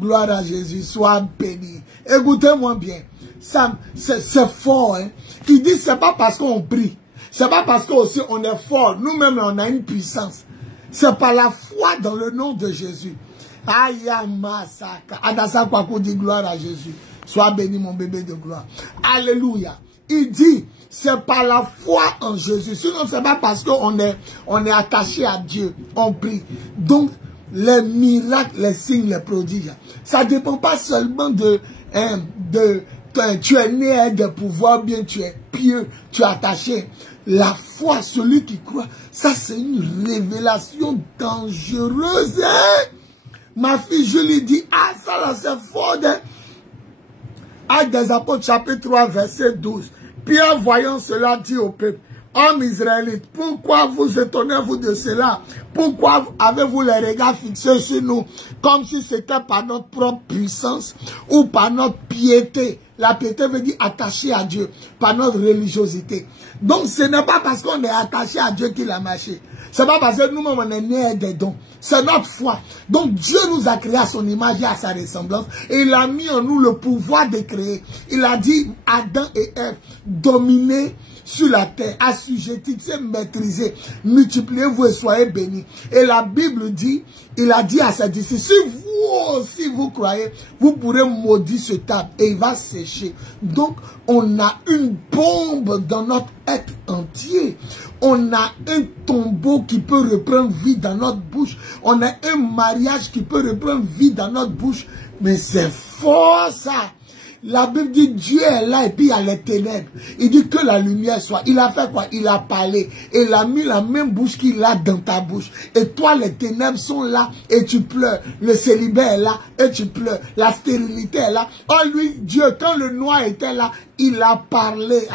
Gloire à Jésus, sois béni. Écoutez-moi bien, c'est fort. Hein? Il dit, c'est pas parce qu'on prie, c'est pas parce qu'aussi on est fort, nous-mêmes on a une puissance. C'est par la foi dans le nom de Jésus. Ayamasaka. Adasa Kwaku dit gloire à Jésus. Sois béni mon bébé de gloire. Alléluia. Il dit, c'est par la foi en Jésus. Sinon, c'est pas parce qu'on est attaché à Dieu, on prie. Donc, les miracles, les signes, les prodiges, ça ne dépend pas seulement tu es né avec des pouvoirs, bien tu es pieux, tu es attaché. La foi, celui qui croit, ça c'est une révélation dangereuse. Hein? Ma fille, je lui dis, ça là c'est fort. Hein? Actes des Apôtres, chapitre 3, verset 12. Pierre, voyant cela, dit au peuple, hommes israélites, pourquoi vous étonnez-vous de cela? Pourquoi avez-vous les regards fixés sur nous, comme si c'était par notre propre puissance ou par notre piété? La piété veut dire attaché à Dieu, par notre religiosité. Donc ce n'est pas parce qu'on est attaché à Dieu qu'il a marché. C'est pas parce que nous-mêmes on est nés avec des dons. C'est notre foi. Donc Dieu nous a créé à son image et à sa ressemblance. Et il a mis en nous le pouvoir de créer. Il a dit Adam et Ève, dominez sur la terre, assujettissez, maîtrisez, multipliez-vous et soyez bénis. Et la Bible dit, il a dit à ses disciples, si vous aussi vous croyez, vous pourrez maudire ce table et il va sécher. Donc, on a une bombe dans notre être entier. On a un tombeau qui peut reprendre vie dans notre bouche. On a un mariage qui peut reprendre vie dans notre bouche. Mais c'est fort ça. La Bible dit Dieu est là et puis il y a les ténèbres. Il dit que la lumière soit. Il a fait quoi? Il a parlé. Et il a mis la même bouche qu'il a dans ta bouche. Et toi, les ténèbres sont là et tu pleures. Le célibat est là et tu pleures. La stérilité est là. Oh lui, Dieu, quand le noir était là, il a parlé.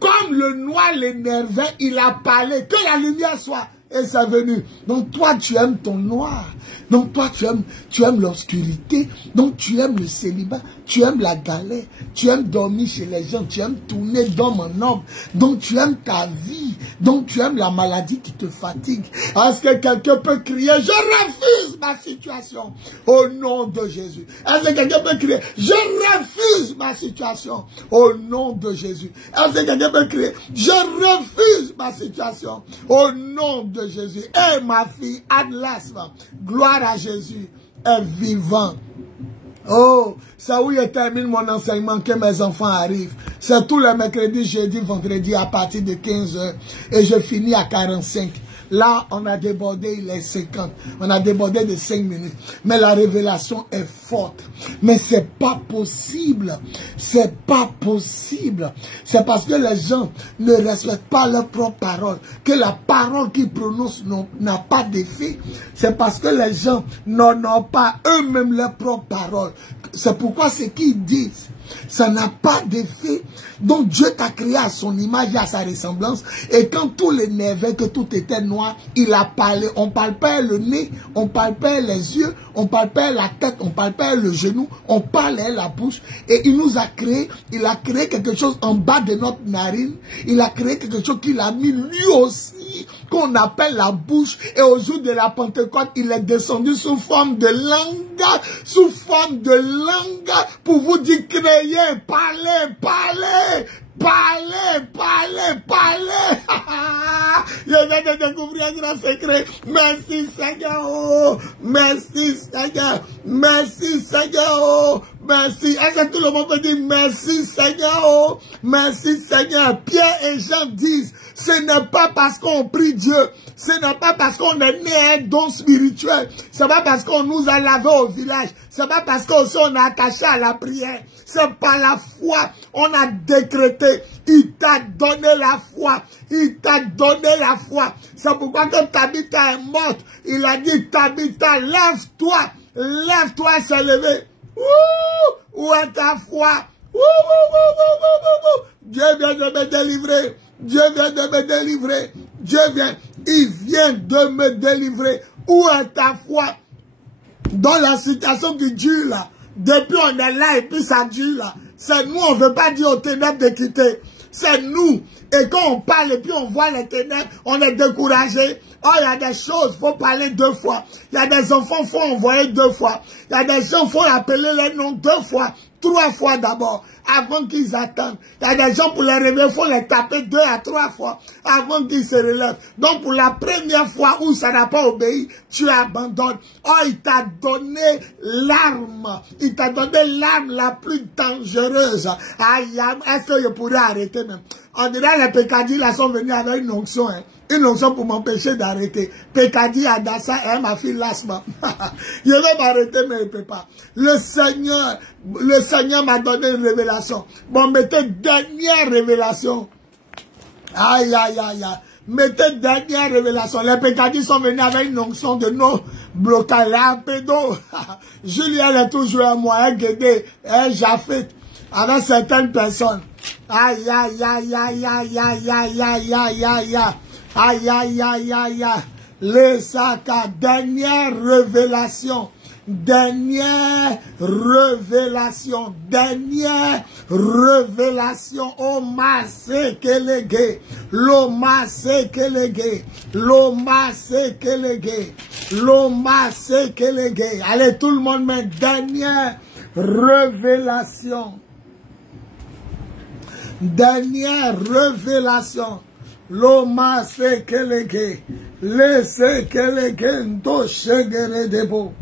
Comme le noir l'énervait, il a parlé. Que la lumière soit. Et c'est venu. Donc toi, tu aimes ton noir. Donc toi, tu aimes l'obscurité. Donc tu aimes le célibat. Tu aimes la galère. Tu aimes dormir chez les gens. Tu aimes tourner d'homme en homme. Donc tu aimes ta vie. Donc tu aimes la maladie qui te fatigue. Est-ce que quelqu'un peut crier, je refuse ma situation au nom de Jésus? Est-ce que quelqu'un peut crier, je refuse ma situation au nom de Jésus? Est-ce que quelqu'un peut crier, je refuse ma situation au nom de Jésus? Et ma fille, Atlas, gloire à Jésus, est vivant. Oh, c'est où je termine mon enseignement que mes enfants arrivent. C'est tous les mercredis, jeudi, vendredi à partir de 15h. Et je finis à 45. Là, on a débordé, il est 50. On a débordé de 5 minutes. Mais la révélation est forte. Mais c'est pas possible. C'est pas possible. C'est parce que les gens ne respectent pas leur propre parole. Que la parole qu'ils prononcent n'a pas d'effet. C'est parce que les gens n'ont pas eux-mêmes leur propre parole. C'est pourquoi ce qu'ils disent, ça n'a pas d'effet. Donc Dieu t'a créé à son image et à sa ressemblance. Et quand tout l'énervait, que tout était noir, il a parlé. On palpait le nez, on palpait les yeux, on palpait la tête, on palpait le genou, on parlait la bouche. Et il nous a créé, il a créé quelque chose en bas de notre narine. Il a créé quelque chose qu'il a mis lui aussi, qu'on appelle la bouche. Et au jour de la Pentecôte, il est descendu sous forme de langue, sous forme de langue, pour vous dire créer, parler, parler. Parlez, parlez, parlez. Je viens de découvrir un grand secret. Merci Seigneur. Oh. Merci Seigneur. Merci Seigneur. Oh. Merci. Est-ce que tout le monde peut dire merci Seigneur? Oh. Merci Seigneur. Pierre et Jean disent, ce n'est pas parce qu'on prie Dieu. Ce n'est pas parce qu'on est né un don spirituel. C'est pas parce qu'on nous a lavé au village. C'est pas parce qu'on a attaché à la prière. C'est par la foi. On a décrété. Il t'a donné la foi. Il t'a donné la foi. C'est pourquoi quand Tabitha est morte, il a dit, Tabitha, lève-toi. Lève-toi, elle s'est levée. Où est ta foi? Dieu vient de me délivrer. Dieu vient de me délivrer. Dieu vient. Il vient de me délivrer. Où est ta foi? Dans la situation qui dure là. Depuis on est là et puis ça dure là. C'est nous, on ne veut pas dire aux ténèbres de quitter. C'est nous. Et quand on parle et puis on voit les ténèbres, on est découragé. Oh, il y a des choses, il faut parler 2 fois. Il y a des enfants, il faut envoyer 2 fois. Il y a des gens, il faut appeler les noms 2 fois, 3 fois d'abord, avant qu'ils attendent. Il y a des gens, pour les réveiller, il faut les taper 2 à 3 fois, avant qu'ils se relèvent. Donc, pour la première fois où ça n'a pas obéi, tu abandonnes. Oh, il t'a donné l'arme. Il t'a donné l'arme la plus dangereuse. Aïe, est-ce que je pourrais arrêter même? On dirait les pécadilles là sont venus avec une onction, hein. Une onction pour m'empêcher d'arrêter. Pécadille, Adassa et ma fille Lasma. Je vais m'arrêter, mais je ne peux pas. Le Seigneur m'a donné une révélation. Bon, mettez dernière révélation. Aïe, aïe, aïe, aïe. Mettez dernière révélation. Les pécadilles sont venus avec une onction de nos blocages. Là, pédo. Julien est toujours à moi, un guédé, un Japheth, avec certaines personnes. Aïe, aïe, aïe, aïe, aïe, aïe, aïe, aïe, aïe, aïe, aïe. Aïe, aïe, aïe, aïe, aïe. Le Saka, dernière révélation. Dernière révélation. Dernière révélation. Oh, masse kelege. Lo masse kelege. Lo masse kelege. Lo masse kelege. Allez, tout le monde met dernière révélation. Dernière révélation. Loma se kelege, le se kelege ndo shegere debo.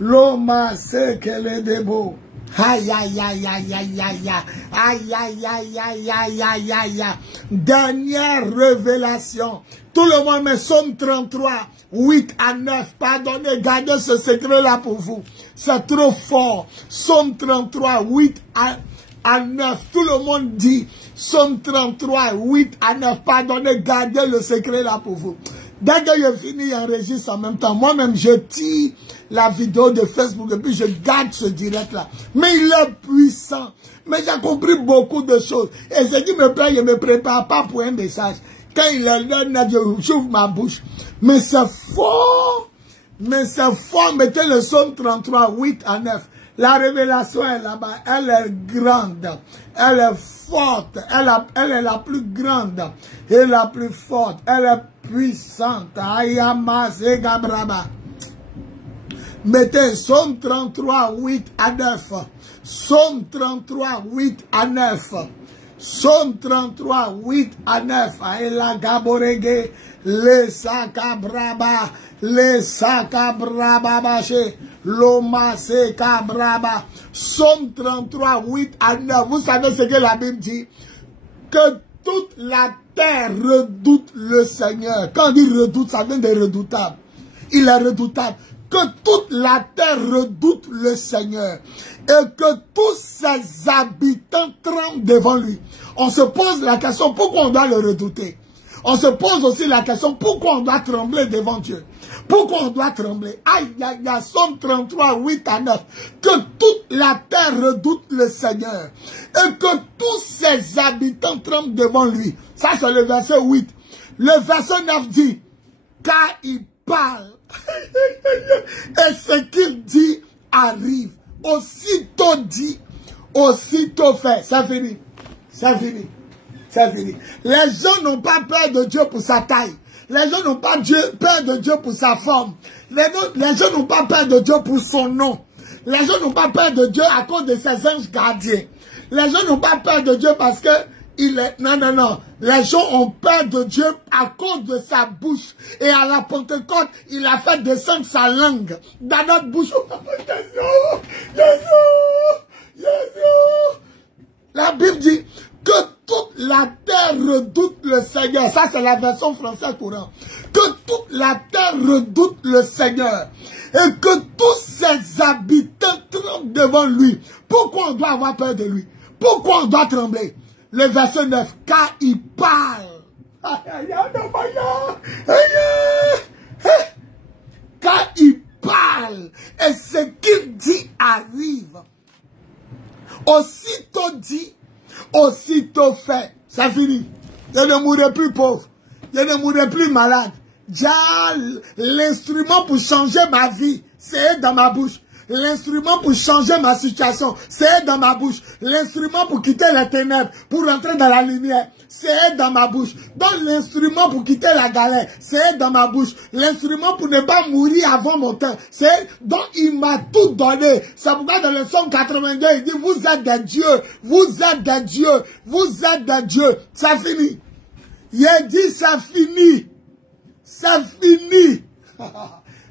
Loma se kele debo. Aïe aïe aïe aïe aïe aïe aïe aïe aïe aïe aïe aïe aïe. Dernière révélation. Tout le monde met Somme 33, 8 à 9. Pardonnez, gardez ce secret là pour vous. C'est trop fort. Somme 33, 8 à 9. Tout le monde dit Somme 33, 8 à 9. Pardonnez, gardez le secret là pour vous. Dès que je finis, j'enregistre en même temps. Moi-même, je tire la vidéo de Facebook et puis je garde ce direct là. Mais il est puissant. Mais j'ai compris beaucoup de choses. Et ce qui me plaît, je ne me prépare pas pour un message. Quand il est là, j'ouvre ma bouche. Mais c'est fort. Mais c'est fort. Mettez le Somme 33, 8 à 9. La révélation est là-bas. Elle est grande. Elle est forte. Elle est la plus grande et la plus forte. Elle est puissante. Ayama Segabraba. Mettez Somme 33, 8 à 9. Somme 33, 8 à 9. Somme 33, 8 à 9. Aïla Gaborege. Le Sakabraba. Le Sakabraba Baché. Loma Sekabraba. Somme 33, 8 à 9. Vous savez ce que la Bible dit? Que toute la terre redoute le Seigneur. Quand on dit redoute, ça vient de redoutable. Il est redoutable. Que toute la terre redoute le Seigneur. Et que tous ses habitants tremblent devant lui. On se pose la question, pourquoi on doit le redouter? On se pose aussi la question, pourquoi on doit trembler devant Dieu? Pourquoi on doit trembler? Aïe, aïe, aïe, Somme 33, 8 à 9. Que toute la terre redoute le Seigneur. Et que tous ses habitants tremblent devant lui. Ça, c'est le verset 8. Le verset 9 dit, car il parle. Et ce qu'il dit arrive. Aussitôt dit, aussitôt fait. C'est fini. C'est fini. C'est fini. Les gens n'ont pas peur de Dieu pour sa taille. Les gens n'ont pas peur de Dieu pour sa forme. Les gens n'ont pas peur de Dieu pour son nom. Les gens n'ont pas peur de Dieu à cause de ses anges gardiens. Les gens n'ont pas peur de Dieu parce que il est... Non, non, non. Les gens ont peur de Dieu à cause de sa bouche. Et à la Pentecôte, il a fait descendre sa langue dans notre bouche. Jésus! Jésus! Jésus! La Bible dit que toute la terre redoute le Seigneur. Ça, c'est la version française courante. Que toute la terre redoute le Seigneur. Et que tous ses habitants tremblent devant lui. Pourquoi on doit avoir peur de lui? Pourquoi on doit trembler? Le verset 9. Car il parle. Car il parle. Et ce qu'il dit arrive. Aussitôt dit, aussitôt fait. C'est fini. Je ne mourrai plus pauvre. Je ne mourrai plus malade. L'instrument pour changer ma vie, c'est dans ma bouche. L'instrument pour changer ma situation, c'est dans ma bouche. L'instrument pour quitter les ténèbres, pour rentrer dans la lumière, c'est dans ma bouche. Donc l'instrument pour quitter la galère, c'est dans ma bouche. L'instrument pour ne pas mourir avant mon temps, c'est donc il m'a tout donné. C'est pourquoi dans le Psaume 82, il dit, vous êtes des dieux, vous êtes des dieux, vous êtes des dieux. C'est fini. Il dit, c'est fini. C'est fini.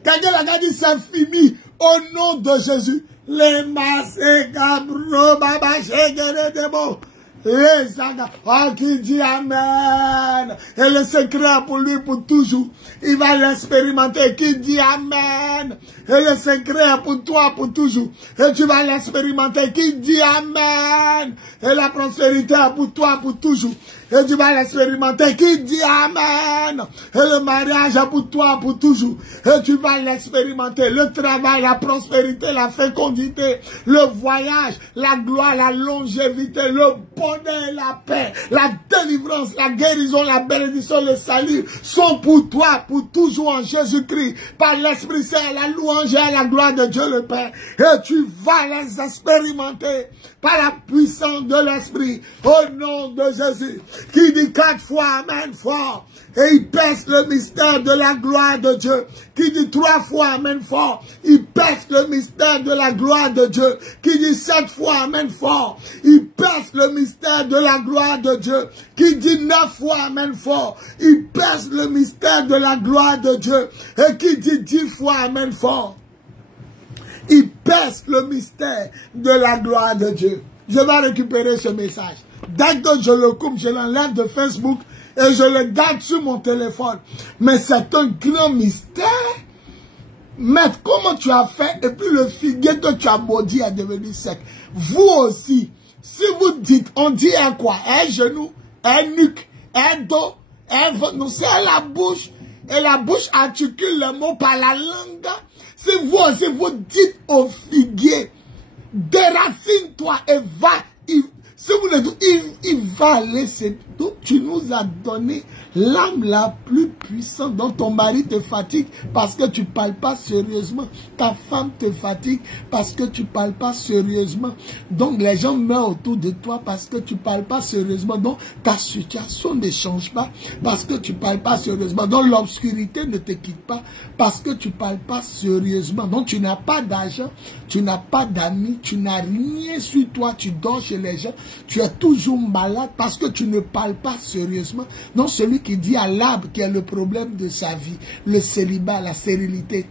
Quelqu'un a dit, c'est fini. Au nom de Jésus. Les massés, cabro, baba, chégere, debo. Oh, qui dit Amen. Et le secret pour lui pour toujours. Il va l'expérimenter. Qui dit Amen. Et le secret pour toi pour toujours. Et tu vas l'expérimenter. Qui dit Amen. Et la prospérité pour toi pour toujours. Et tu vas l'expérimenter. Qui dit Amen. Et le mariage pour toi pour toujours. Et tu vas l'expérimenter. Le travail, la prospérité, la fécondité, le voyage, la gloire, la longévité, le bonheur, la paix, la délivrance, la guérison, la bénédiction, le salut sont pour toi, pour toujours en Jésus-Christ. Par l'Esprit Saint, la louange et la gloire de Dieu le Père. Et tu vas les expérimenter par la puissance de l'Esprit. Au nom de Jésus. Qui dit 4 fois Amen fort. Et il pèse le mystère de la gloire de Dieu. Qui dit 3 fois Amen fort. Il pèse le mystère de la gloire de Dieu. Qui dit 7 fois Amen fort. Il pèse le mystère de la gloire de Dieu. Qui dit 9 fois Amen fort. Il pèse le mystère de la gloire de Dieu. Et qui dit 10 fois Amen fort. Il pèse le mystère de la gloire de Dieu. Je vais récupérer ce message. Dès que je le coupe, je l'enlève de Facebook et je le garde sur mon téléphone. Mais c'est un grand mystère. Mais comment tu as fait et puis le figuier que tu as maudit est devenu sec. Vous aussi, si vous dites, on dit un quoi? Un genou, un nuque, un dos, un ventre. Non, c'est la bouche. Et la bouche articule les mots par la langue. Si vous aussi vous dites au figuier, déracine-toi et va. Si vous le dites, il va laisser. Donc tu nous as donné l'âme la plus puissante. Donc ton mari te fatigue parce que tu ne parles pas sérieusement. Ta femme te fatigue parce que tu ne parles pas sérieusement. Donc les gens meurent autour de toi parce que tu ne parles pas sérieusement. Donc ta situation ne change pas parce que tu ne parles pas sérieusement. Donc l'obscurité ne te quitte pas parce que tu ne parles pas sérieusement. Donc tu n'as pas d'argent, tu n'as pas d'amis, tu n'as rien sur toi, tu dors chez les gens. Tu es toujours malade parce que tu ne parles pas sérieusement. Non, celui qui dit à l'arbre qui est le problème de sa vie, le célibat, la stérilité,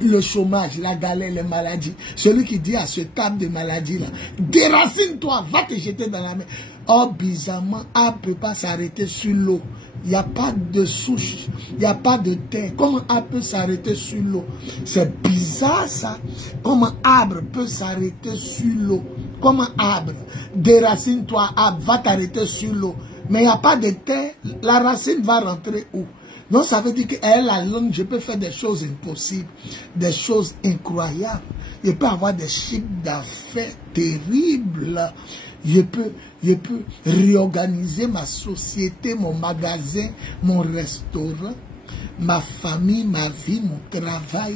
le chômage, la galère, les maladies. Celui qui dit à ce table de maladies-là, déracine-toi, va te jeter dans la mer. Oh, bizarrement, arbre ne peut pas s'arrêter sur l'eau. Il n'y a pas de souche, il n'y a pas de terre. Comment un arbre peut s'arrêter sur l'eau? C'est bizarre ça. Comment un arbre peut s'arrêter sur l'eau? Comme un arbre. Déracine-toi, arbre, va t'arrêter sur l'eau. Mais il n'y a pas de terre, la racine va rentrer où? Donc ça veut dire qu'elle la langue, je peux faire des choses impossibles, des choses incroyables. Je peux avoir des chiffres d'affaires terribles. Je peux réorganiser ma société, mon magasin, mon restaurant, ma famille, ma vie, mon travail.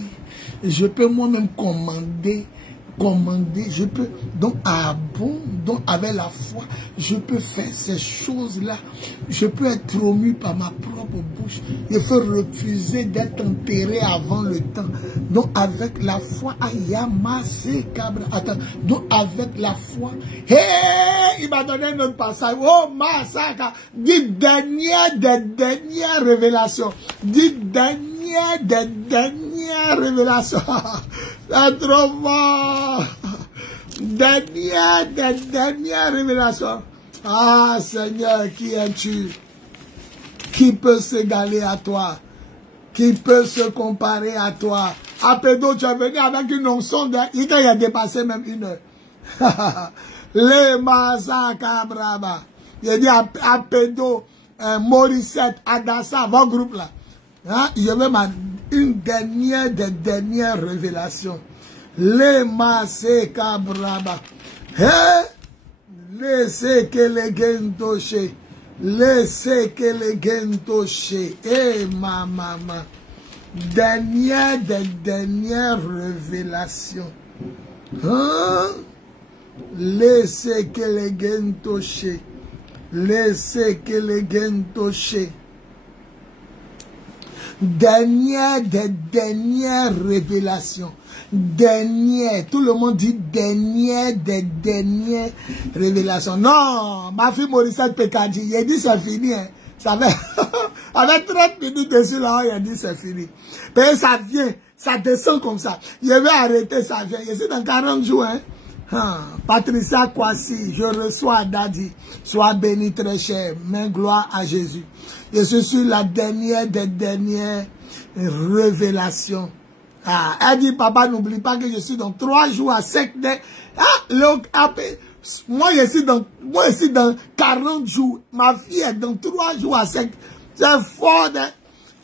Je peux moi-même commander, je peux, donc donc avec la foi, je peux faire ces choses-là. Je peux être promu par ma propre bouche. Je peux refuser d'être enterré avant le temps. Donc avec la foi, donc avec la foi, il m'a donné un autre passage. Oh, Masaka, dit dernière révélation. Dit dernière révélation. C'est trop fort. Dernière révélation. Ah Seigneur, qui es-tu? Qui peut s'égaler à toi? Qui peut se comparer à toi? Apédo, tu es venu avec une onction il a dépassé même 1 heure. Les Masaka Braba. Il a dit Apédo, Morissette, Adassa, vos groupes là. Hein? Je veux une des dernières révélations. Les Masaka Braba. Laissez que les gentoché. Laissez que les gentoché. Eh ma maman. Dernière des dernières révélations. Hein? Laissez que les gentoché. Laissez que les gentoché. Dernière des dernières révélations. Dernière, tout le monde dit dernière des dernières révélations. Non, ma fille Morissette Pekadji, il a dit c'est fini. Hein. Ça fait avec 30 minutes dessus là, il a dit c'est fini. Mais ça vient, ça descend comme ça. Je vais arrêter, ça vient. Je suis dans 40 jours. Hein. Patricia Kwasi, je reçois Dadi. Sois béni très cher. Mais gloire à Jésus. Je suis sur la dernière des dernières révélations. Ah, elle dit, papa, n'oublie pas que je suis dans 3 jours à 5 moi, je suis dans 40 jours. Ma fille est dans 3 jours à 5. C'est fort. Hein?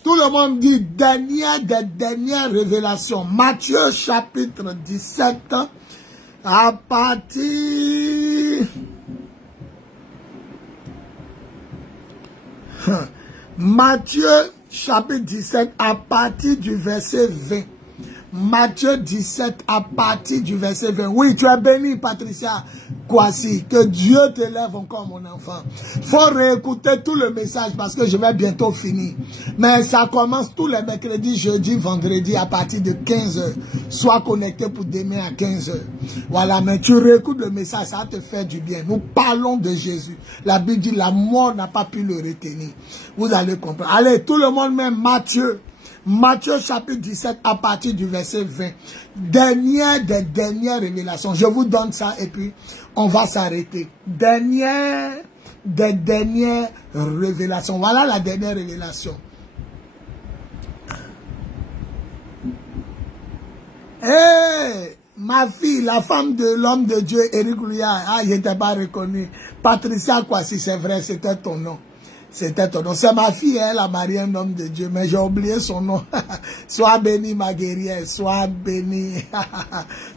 Tout le monde dit dernière des dernières révélations. Matthieu chapitre 17. À partir... Matthieu chapitre 17 à partir du verset 20. Matthieu 17 à partir du verset 20. Oui, tu es béni, Patricia Kwasi. Que Dieu te lève encore, mon enfant. Il faut réécouter tout le message parce que je vais bientôt finir. Mais ça commence tous les mercredis, jeudi, vendredi à partir de 15 h. Sois connecté pour demain à 15 h. Voilà, mais tu réécoutes le message, ça va te faire du bien. Nous parlons de Jésus. La Bible dit la mort n'a pas pu le retenir. Vous allez comprendre. Allez, tout le monde met Matthieu. Matthieu chapitre 17 à partir du verset 20. Dernière des dernières révélations. Je vous donne ça et puis on va s'arrêter. Dernière des dernières révélations. Voilà la dernière révélation. Hey, ma fille, la femme de l'homme de Dieu, Eric Louia. Ah, je n'étais pas reconnu. Patricia Kwasi, c'est vrai, c'était ton nom. C'était ton nom. C'est ma fille, elle a marié un homme de Dieu, mais j'ai oublié son nom. Sois béni, ma guerrière. Sois béni.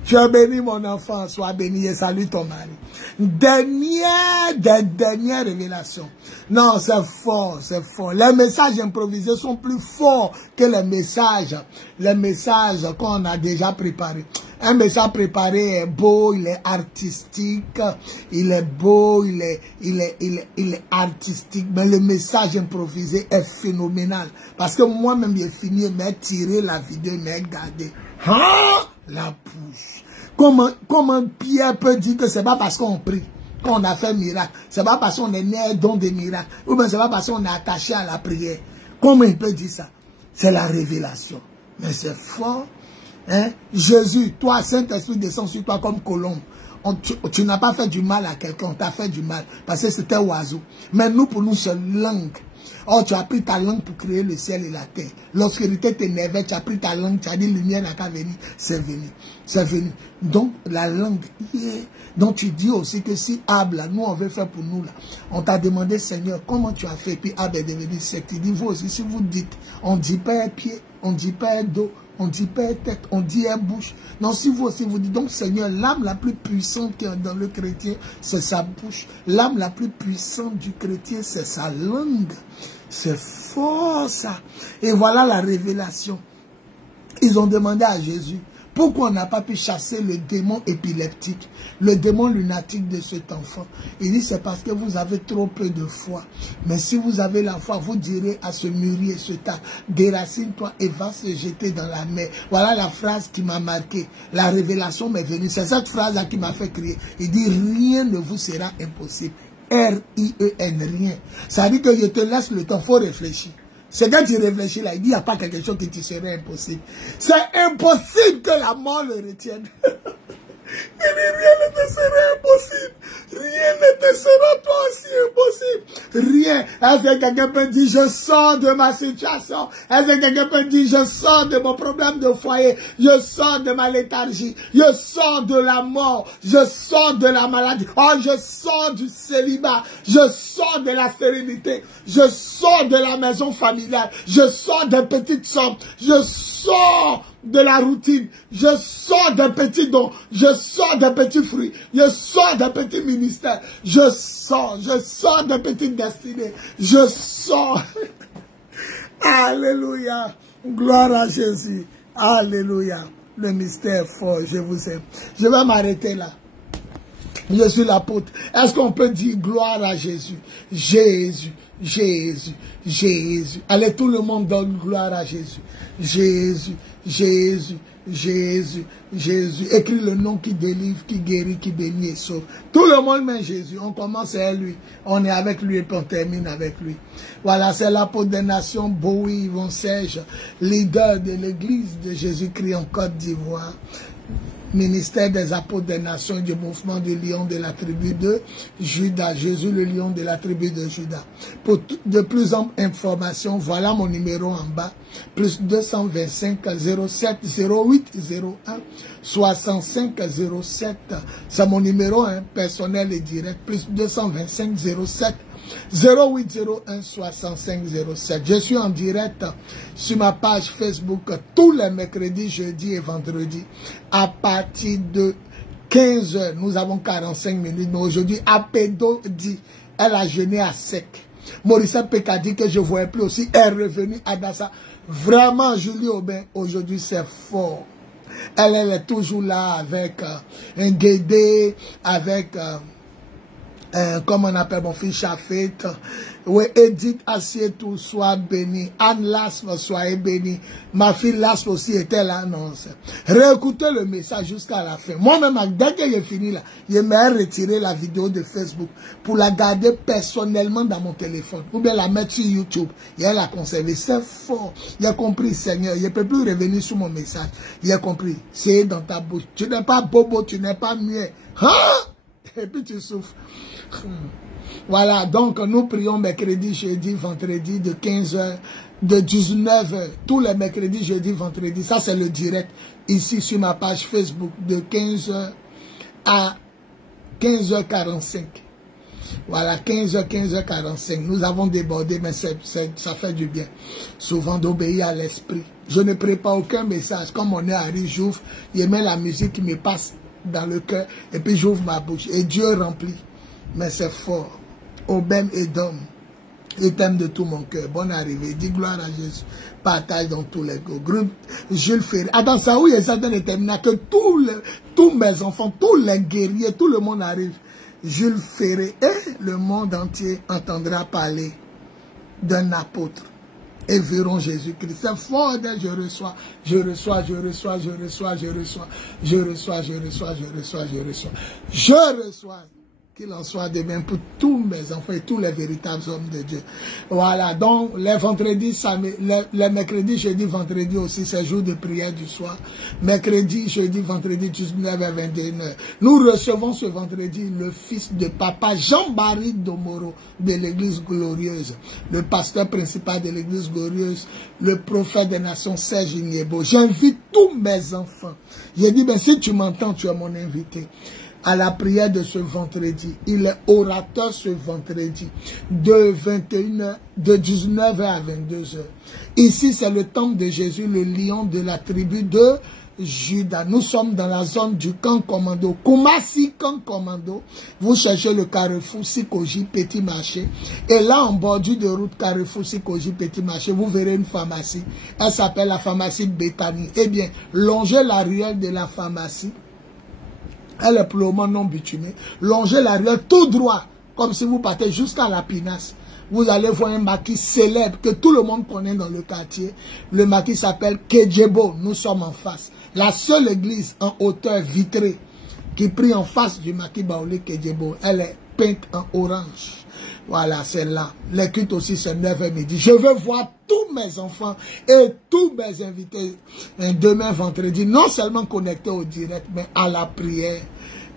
Tu es béni, mon enfant. Sois béni et salue ton mari. Dernière des dernières révélations. Non, c'est fort, c'est fort. Les messages improvisés sont plus forts que les messages qu'on a déjà préparés. Un message préparé est beau, il est artistique, il est beau, il est artistique, mais le message improvisé est phénoménal. Parce que moi-même, j'ai fini, mais tiré la vidéo, mais gardé. Hein? La bouche. Comment Pierre peut dire que c'est pas parce qu'on prie qu'on a fait miracle, c'est pas parce qu'on est né don des miracles, ou bien c'est pas parce qu'on est attaché à la prière. Comment il peut dire ça? C'est la révélation. Mais c'est fort. Hein? Jésus, toi, Saint-Esprit descend sur toi comme colombe. Tu n'as pas fait du mal à quelqu'un, on t'a fait du mal parce que c'était oiseau. Mais nous, pour nous, c'est langue. Oh, tu as pris ta langue pour créer le ciel et la terre. L'obscurité t'énervait, tu as pris ta langue, tu as dit lumière n'a qu'à venir, c'est venu. C'est venu. Donc, la langue, donc tu dis aussi que si Ab, là, nous on veut faire pour nous, là, on t'a demandé, Seigneur, comment tu as fait, puis Ab est devenu sec. Tu dis, vous aussi, si vous dites, on dit pas pied, on dit pas dos, on dit pas tête, on dit bouche. Non, si vous aussi vous dites, donc Seigneur, l'âme la plus puissante qui est dans le chrétien, c'est sa bouche. L'âme la plus puissante du chrétien, c'est sa langue. C'est fort ça. Et voilà la révélation. Ils ont demandé à Jésus, pourquoi on n'a pas pu chasser le démon épileptique, le démon lunatique de cet enfant? Il dit, c'est parce que vous avez trop peu de foi. Mais si vous avez la foi, vous direz à ce mûrier, ce tas, déracine-toi et va se jeter dans la mer. Voilà la phrase qui m'a marqué. La révélation m'est venue. C'est cette phrase-là qui m'a fait crier. Il dit, rien ne vous sera impossible. R-I-E-N, rien. Ça veut dire que je te laisse le temps, il faut réfléchir. C'est quand tu réfléchis là, il dit, il n'y a pas quelque chose qui te serait impossible. C'est impossible que la mort le retienne. Il dit, rien ne te sera impossible. Rien ne te sera toi aussi impossible. Rien. Est-ce que quelqu'un peut dire, je sors de ma situation? Est-ce que quelqu'un peut dire, je sors de mon problème de foyer? Je sors de ma léthargie. Je sors de la mort. Je sors de la maladie. Oh, je sors du célibat. Je sors de la stérilité. Je sors de la maison familiale. Je sors des petites sommes. Je sors de la routine, je sors d'un petit don, je sors d'un petit fruit, je sors d'un petit ministère, je sors d'un petit destinée, je sors. Alléluia, gloire à Jésus, alléluia, le mystère fort, je vous aime. Je vais m'arrêter là. Je suis l'apôtre. Est-ce qu'on peut dire gloire à Jésus? Jésus, Jésus, Jésus. Allez, tout le monde donne gloire à Jésus. Jésus, Jésus, Jésus, Jésus. Écris le nom qui délivre, qui guérit, qui bénit et sauve. Tout le monde met Jésus. On commence avec lui. On est avec lui et puis on termine avec lui. Voilà, c'est l'apôtre des nations, Bowie Yvon Serge, leader de l'église de Jésus-Christ en Côte d'Ivoire. Ministère des apôtres des nations du mouvement du lion de la tribu de Juda. Jésus le lion de la tribu de Juda. Pour de plus amples informations, voilà mon numéro en bas. Plus 225 07 08 01 65 07. C'est mon numéro personnel et direct. Plus 225 07 0801 65 07. Je suis en direct sur ma page Facebook tous les mercredis, jeudis et vendredis à partir de 15 h. Nous avons 45 minutes, mais aujourd'hui, Apédo dit, elle a jeûné à sec. Maurice Péka dit que je ne voyais plus aussi, elle est revenue à Dassa. Vraiment, Julie Aubin, aujourd'hui c'est fort. Elle est toujours là avec un guédé, avec... comme on appelle mon fils Chafet, oui, Edith Assietou, soit béni, Anne Lasme, soyez béni, ma fille Lasme aussi était là, non, réécoutez le message jusqu'à la fin. Moi-même, dès que j'ai fini là, je m'ai retiré la vidéo de Facebook pour la garder personnellement dans mon téléphone, ou bien la mettre sur YouTube, et elle a conservé, c'est fort, j'ai compris Seigneur, je ne peux plus revenir sur mon message, j'ai compris, c'est dans ta bouche, tu n'es pas bobo, tu n'es pas muet, hein? Et puis tu souffres. Voilà, donc nous prions mercredi, jeudi, vendredi de 15 h, de 19 h, tous les mercredis, jeudi, vendredi. Ça c'est le direct ici sur ma page Facebook de 15 h à 15 h 45. Voilà, 15 h, 15 h 45. Nous avons débordé, mais ça fait du bien. Souvent d'obéir à l'esprit. Je ne prépare aucun message. Comme on est à Rive, j'ouvre, il met la musique qui me passe dans le cœur et puis j'ouvre ma bouche et Dieu remplit. Mais c'est fort. Obem et Dom, je t'aime de tout mon cœur. Bonne arrivée. Dis gloire à Jésus. Partage dans tous les groupes. Jules Ferry. Attends, ça où il y a certains déterminants que tous mes enfants, tous les guerriers, tout le monde arrive. Jules Ferry et le monde entier entendra parler d'un apôtre. Et verront Jésus-Christ. C'est fort, je reçois, je reçois, je reçois, je reçois, je reçois, je reçois, je reçois, je reçois, je reçois, je reçois. Qu'il en soit de même pour tous mes enfants et tous les véritables hommes de Dieu. Voilà, donc les vendredis, les mercredis, jeudi, vendredi aussi, c'est jour de prière du soir. Mercredi, jeudi, vendredi, 19 h 21 h. Nous recevons ce vendredi le fils de papa Jean-Marie Domoro de l'église glorieuse, le pasteur principal de l'église glorieuse, le prophète des nations Serge Niebo. J'invite tous mes enfants. J'ai dit, ben, si tu m'entends, tu es mon invité. À la prière de ce vendredi. Il est orateur ce vendredi de 19 h à 22 h. Ici, c'est le temple de Jésus, le lion de la tribu de Juda. Nous sommes dans la zone du camp commando. Koumassi, camp commando. Vous cherchez le carrefour Sikoji, petit marché. Et là, en bordure de route, carrefour Sikoji, petit marché, vous verrez une pharmacie. Elle s'appelle la pharmacie de Béthanie. Eh bien, longez la ruelle de la pharmacie. Elle est pour le moment non bitumée. Longez la ruelle tout droit, comme si vous partez jusqu'à la Pinasse. Vous allez voir un maquis célèbre que tout le monde connaît dans le quartier. Le maquis s'appelle Kedjebo. Nous sommes en face. La seule église en hauteur vitrée qui prie en face du maquis Baoulé Kedjebo. Elle est peinte en orange. Voilà, c'est là. Les cultes aussi, c'est 9h midi. Je veux voir tous mes enfants et tous mes invités demain vendredi, non seulement connectés au direct, mais à la prière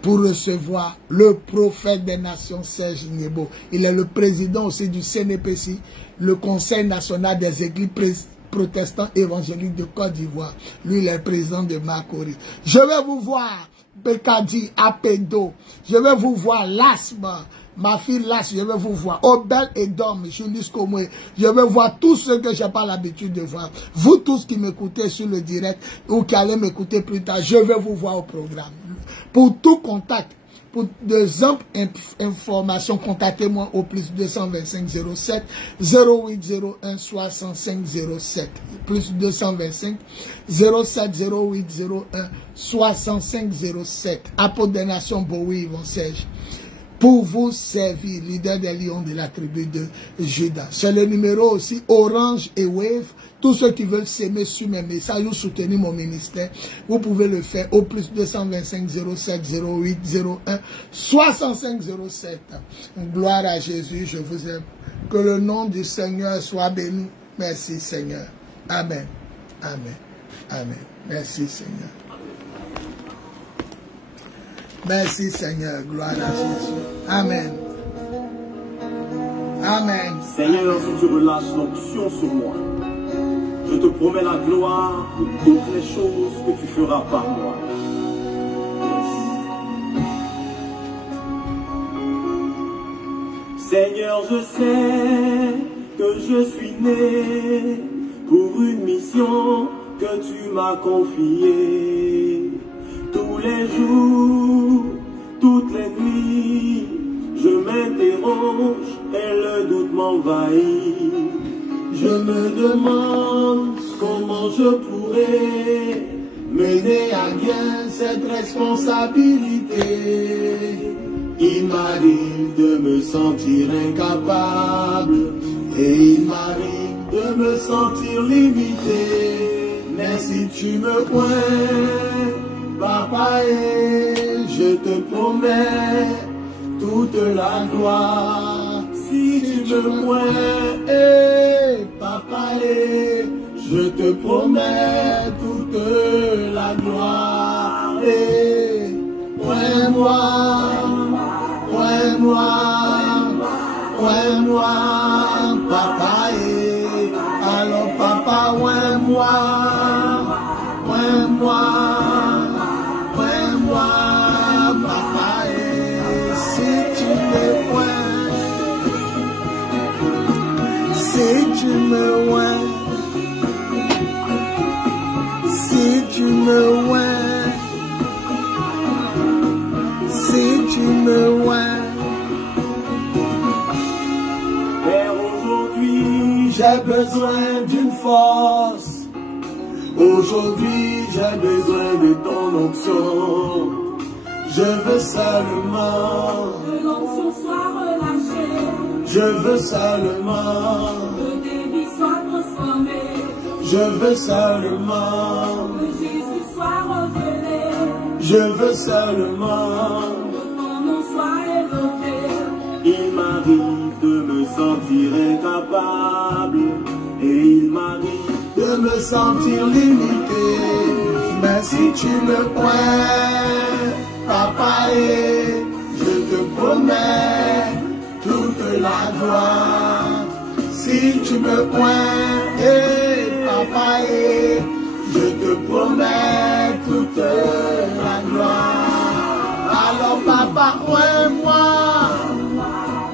pour recevoir le prophète des nations, Serge Niebo. Il est le président aussi du CNPC, le Conseil national des églises protestants évangéliques de Côte d'Ivoire. Lui, il est le président de Makori. Je vais vous voir, Bekadi, Apedo. Je vais vous voir, Lasma. Ma fille Las, je vais vous voir. Obel et Dom, Julius Komwe. Je vais voir tous ceux que je n'ai pas l'habitude de voir. Vous tous qui m'écoutez sur le direct ou qui allez m'écouter plus tard, je vais vous voir au programme. Pour tout contact, pour des amples informations, contactez-moi au plus 225 07 0801 65 07. Plus 225 07 0801 65 07. Apôtre des Nations, Bowie, Yvon Serge. Pour vous servir, leader des lions de la tribu de Juda. C'est le numéro aussi Orange et Wave. Tous ceux qui veulent s'aimer sur mes messages ou soutenir mon ministère, vous pouvez le faire au plus 225 07 08 01 65 07. Gloire à Jésus, je vous aime. Que le nom du Seigneur soit béni. Merci Seigneur. Amen. Amen. Amen. Merci Seigneur. Merci Seigneur, gloire à Jésus. Amen. Amen. Seigneur, si tu relâches l'onction sur moi, je te promets la gloire de toutes les choses que tu feras par moi. Seigneur, je sais que je suis né pour une mission que tu m'as confiée. Tous les jours, toutes les nuits, je m'interroge et le doute m'envahit. Je me demande comment je pourrais mener à bien cette responsabilité. Il m'arrive de me sentir incapable et il m'arrive de me sentir limité. Mais si tu me pointes, Papa, je te promets toute la gloire. Si tu me pointes, Papa, je te promets toute la gloire. Pointe-moi, pointe-moi, pointe-moi, Papa, alors Papa, pointe-moi, pointe-moi. Papa, si tu me pointes, si tu me pointes, si tu me pointes, si tu me pointes. Père, aujourd'hui, j'ai besoin d'une force. Aujourd'hui, j'ai besoin de ton onction. Je veux seulement que l'onction soit relâchée. Je veux seulement que des vies soient transformées. Je veux seulement que Jésus soit révélé. Je veux seulement que ton nom soit élevé. Il m'arrive de me sentir incapable et il m'arrive de me sentir limité. Mais si tu me pointes, Papa, je te promets toute la gloire. Si tu me pointes, Papa, je te promets toute la gloire. Alors Papa, pointe-moi,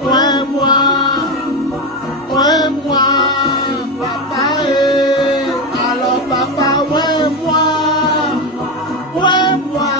pointe-moi, pointe-moi, Papa, alors Papa, pointe-moi, pointe-moi.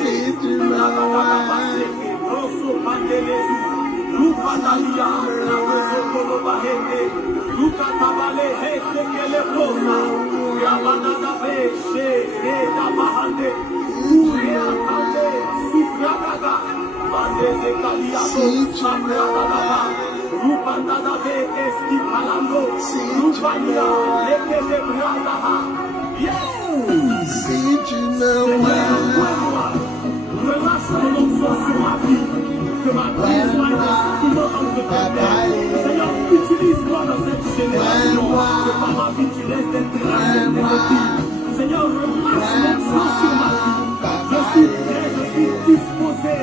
Si tu me Si tu me vois, relâche ton onction sur ma vie, que ma vie soit un instrument entre tes mains. Seigneur, utilise-moi dans cette génération, que par ma vie tu laisses des traces indélébiles. Seigneur, relâche l'onction sur ma vie. Je suis prêt, je suis disposé.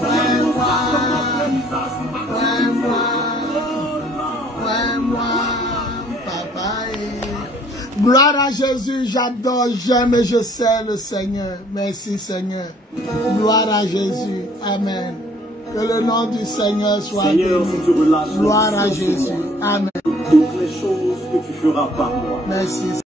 Seigneur, consacre mon apprentissage sur ma vie. Gloire à Jésus, j'adore, j'aime et je sers le Seigneur. Merci Seigneur. Gloire à Jésus. Amen. Que le nom du Seigneur soit béni. Gloire à Jésus. Amen. Toutes les choses que tu feras par moi. Merci.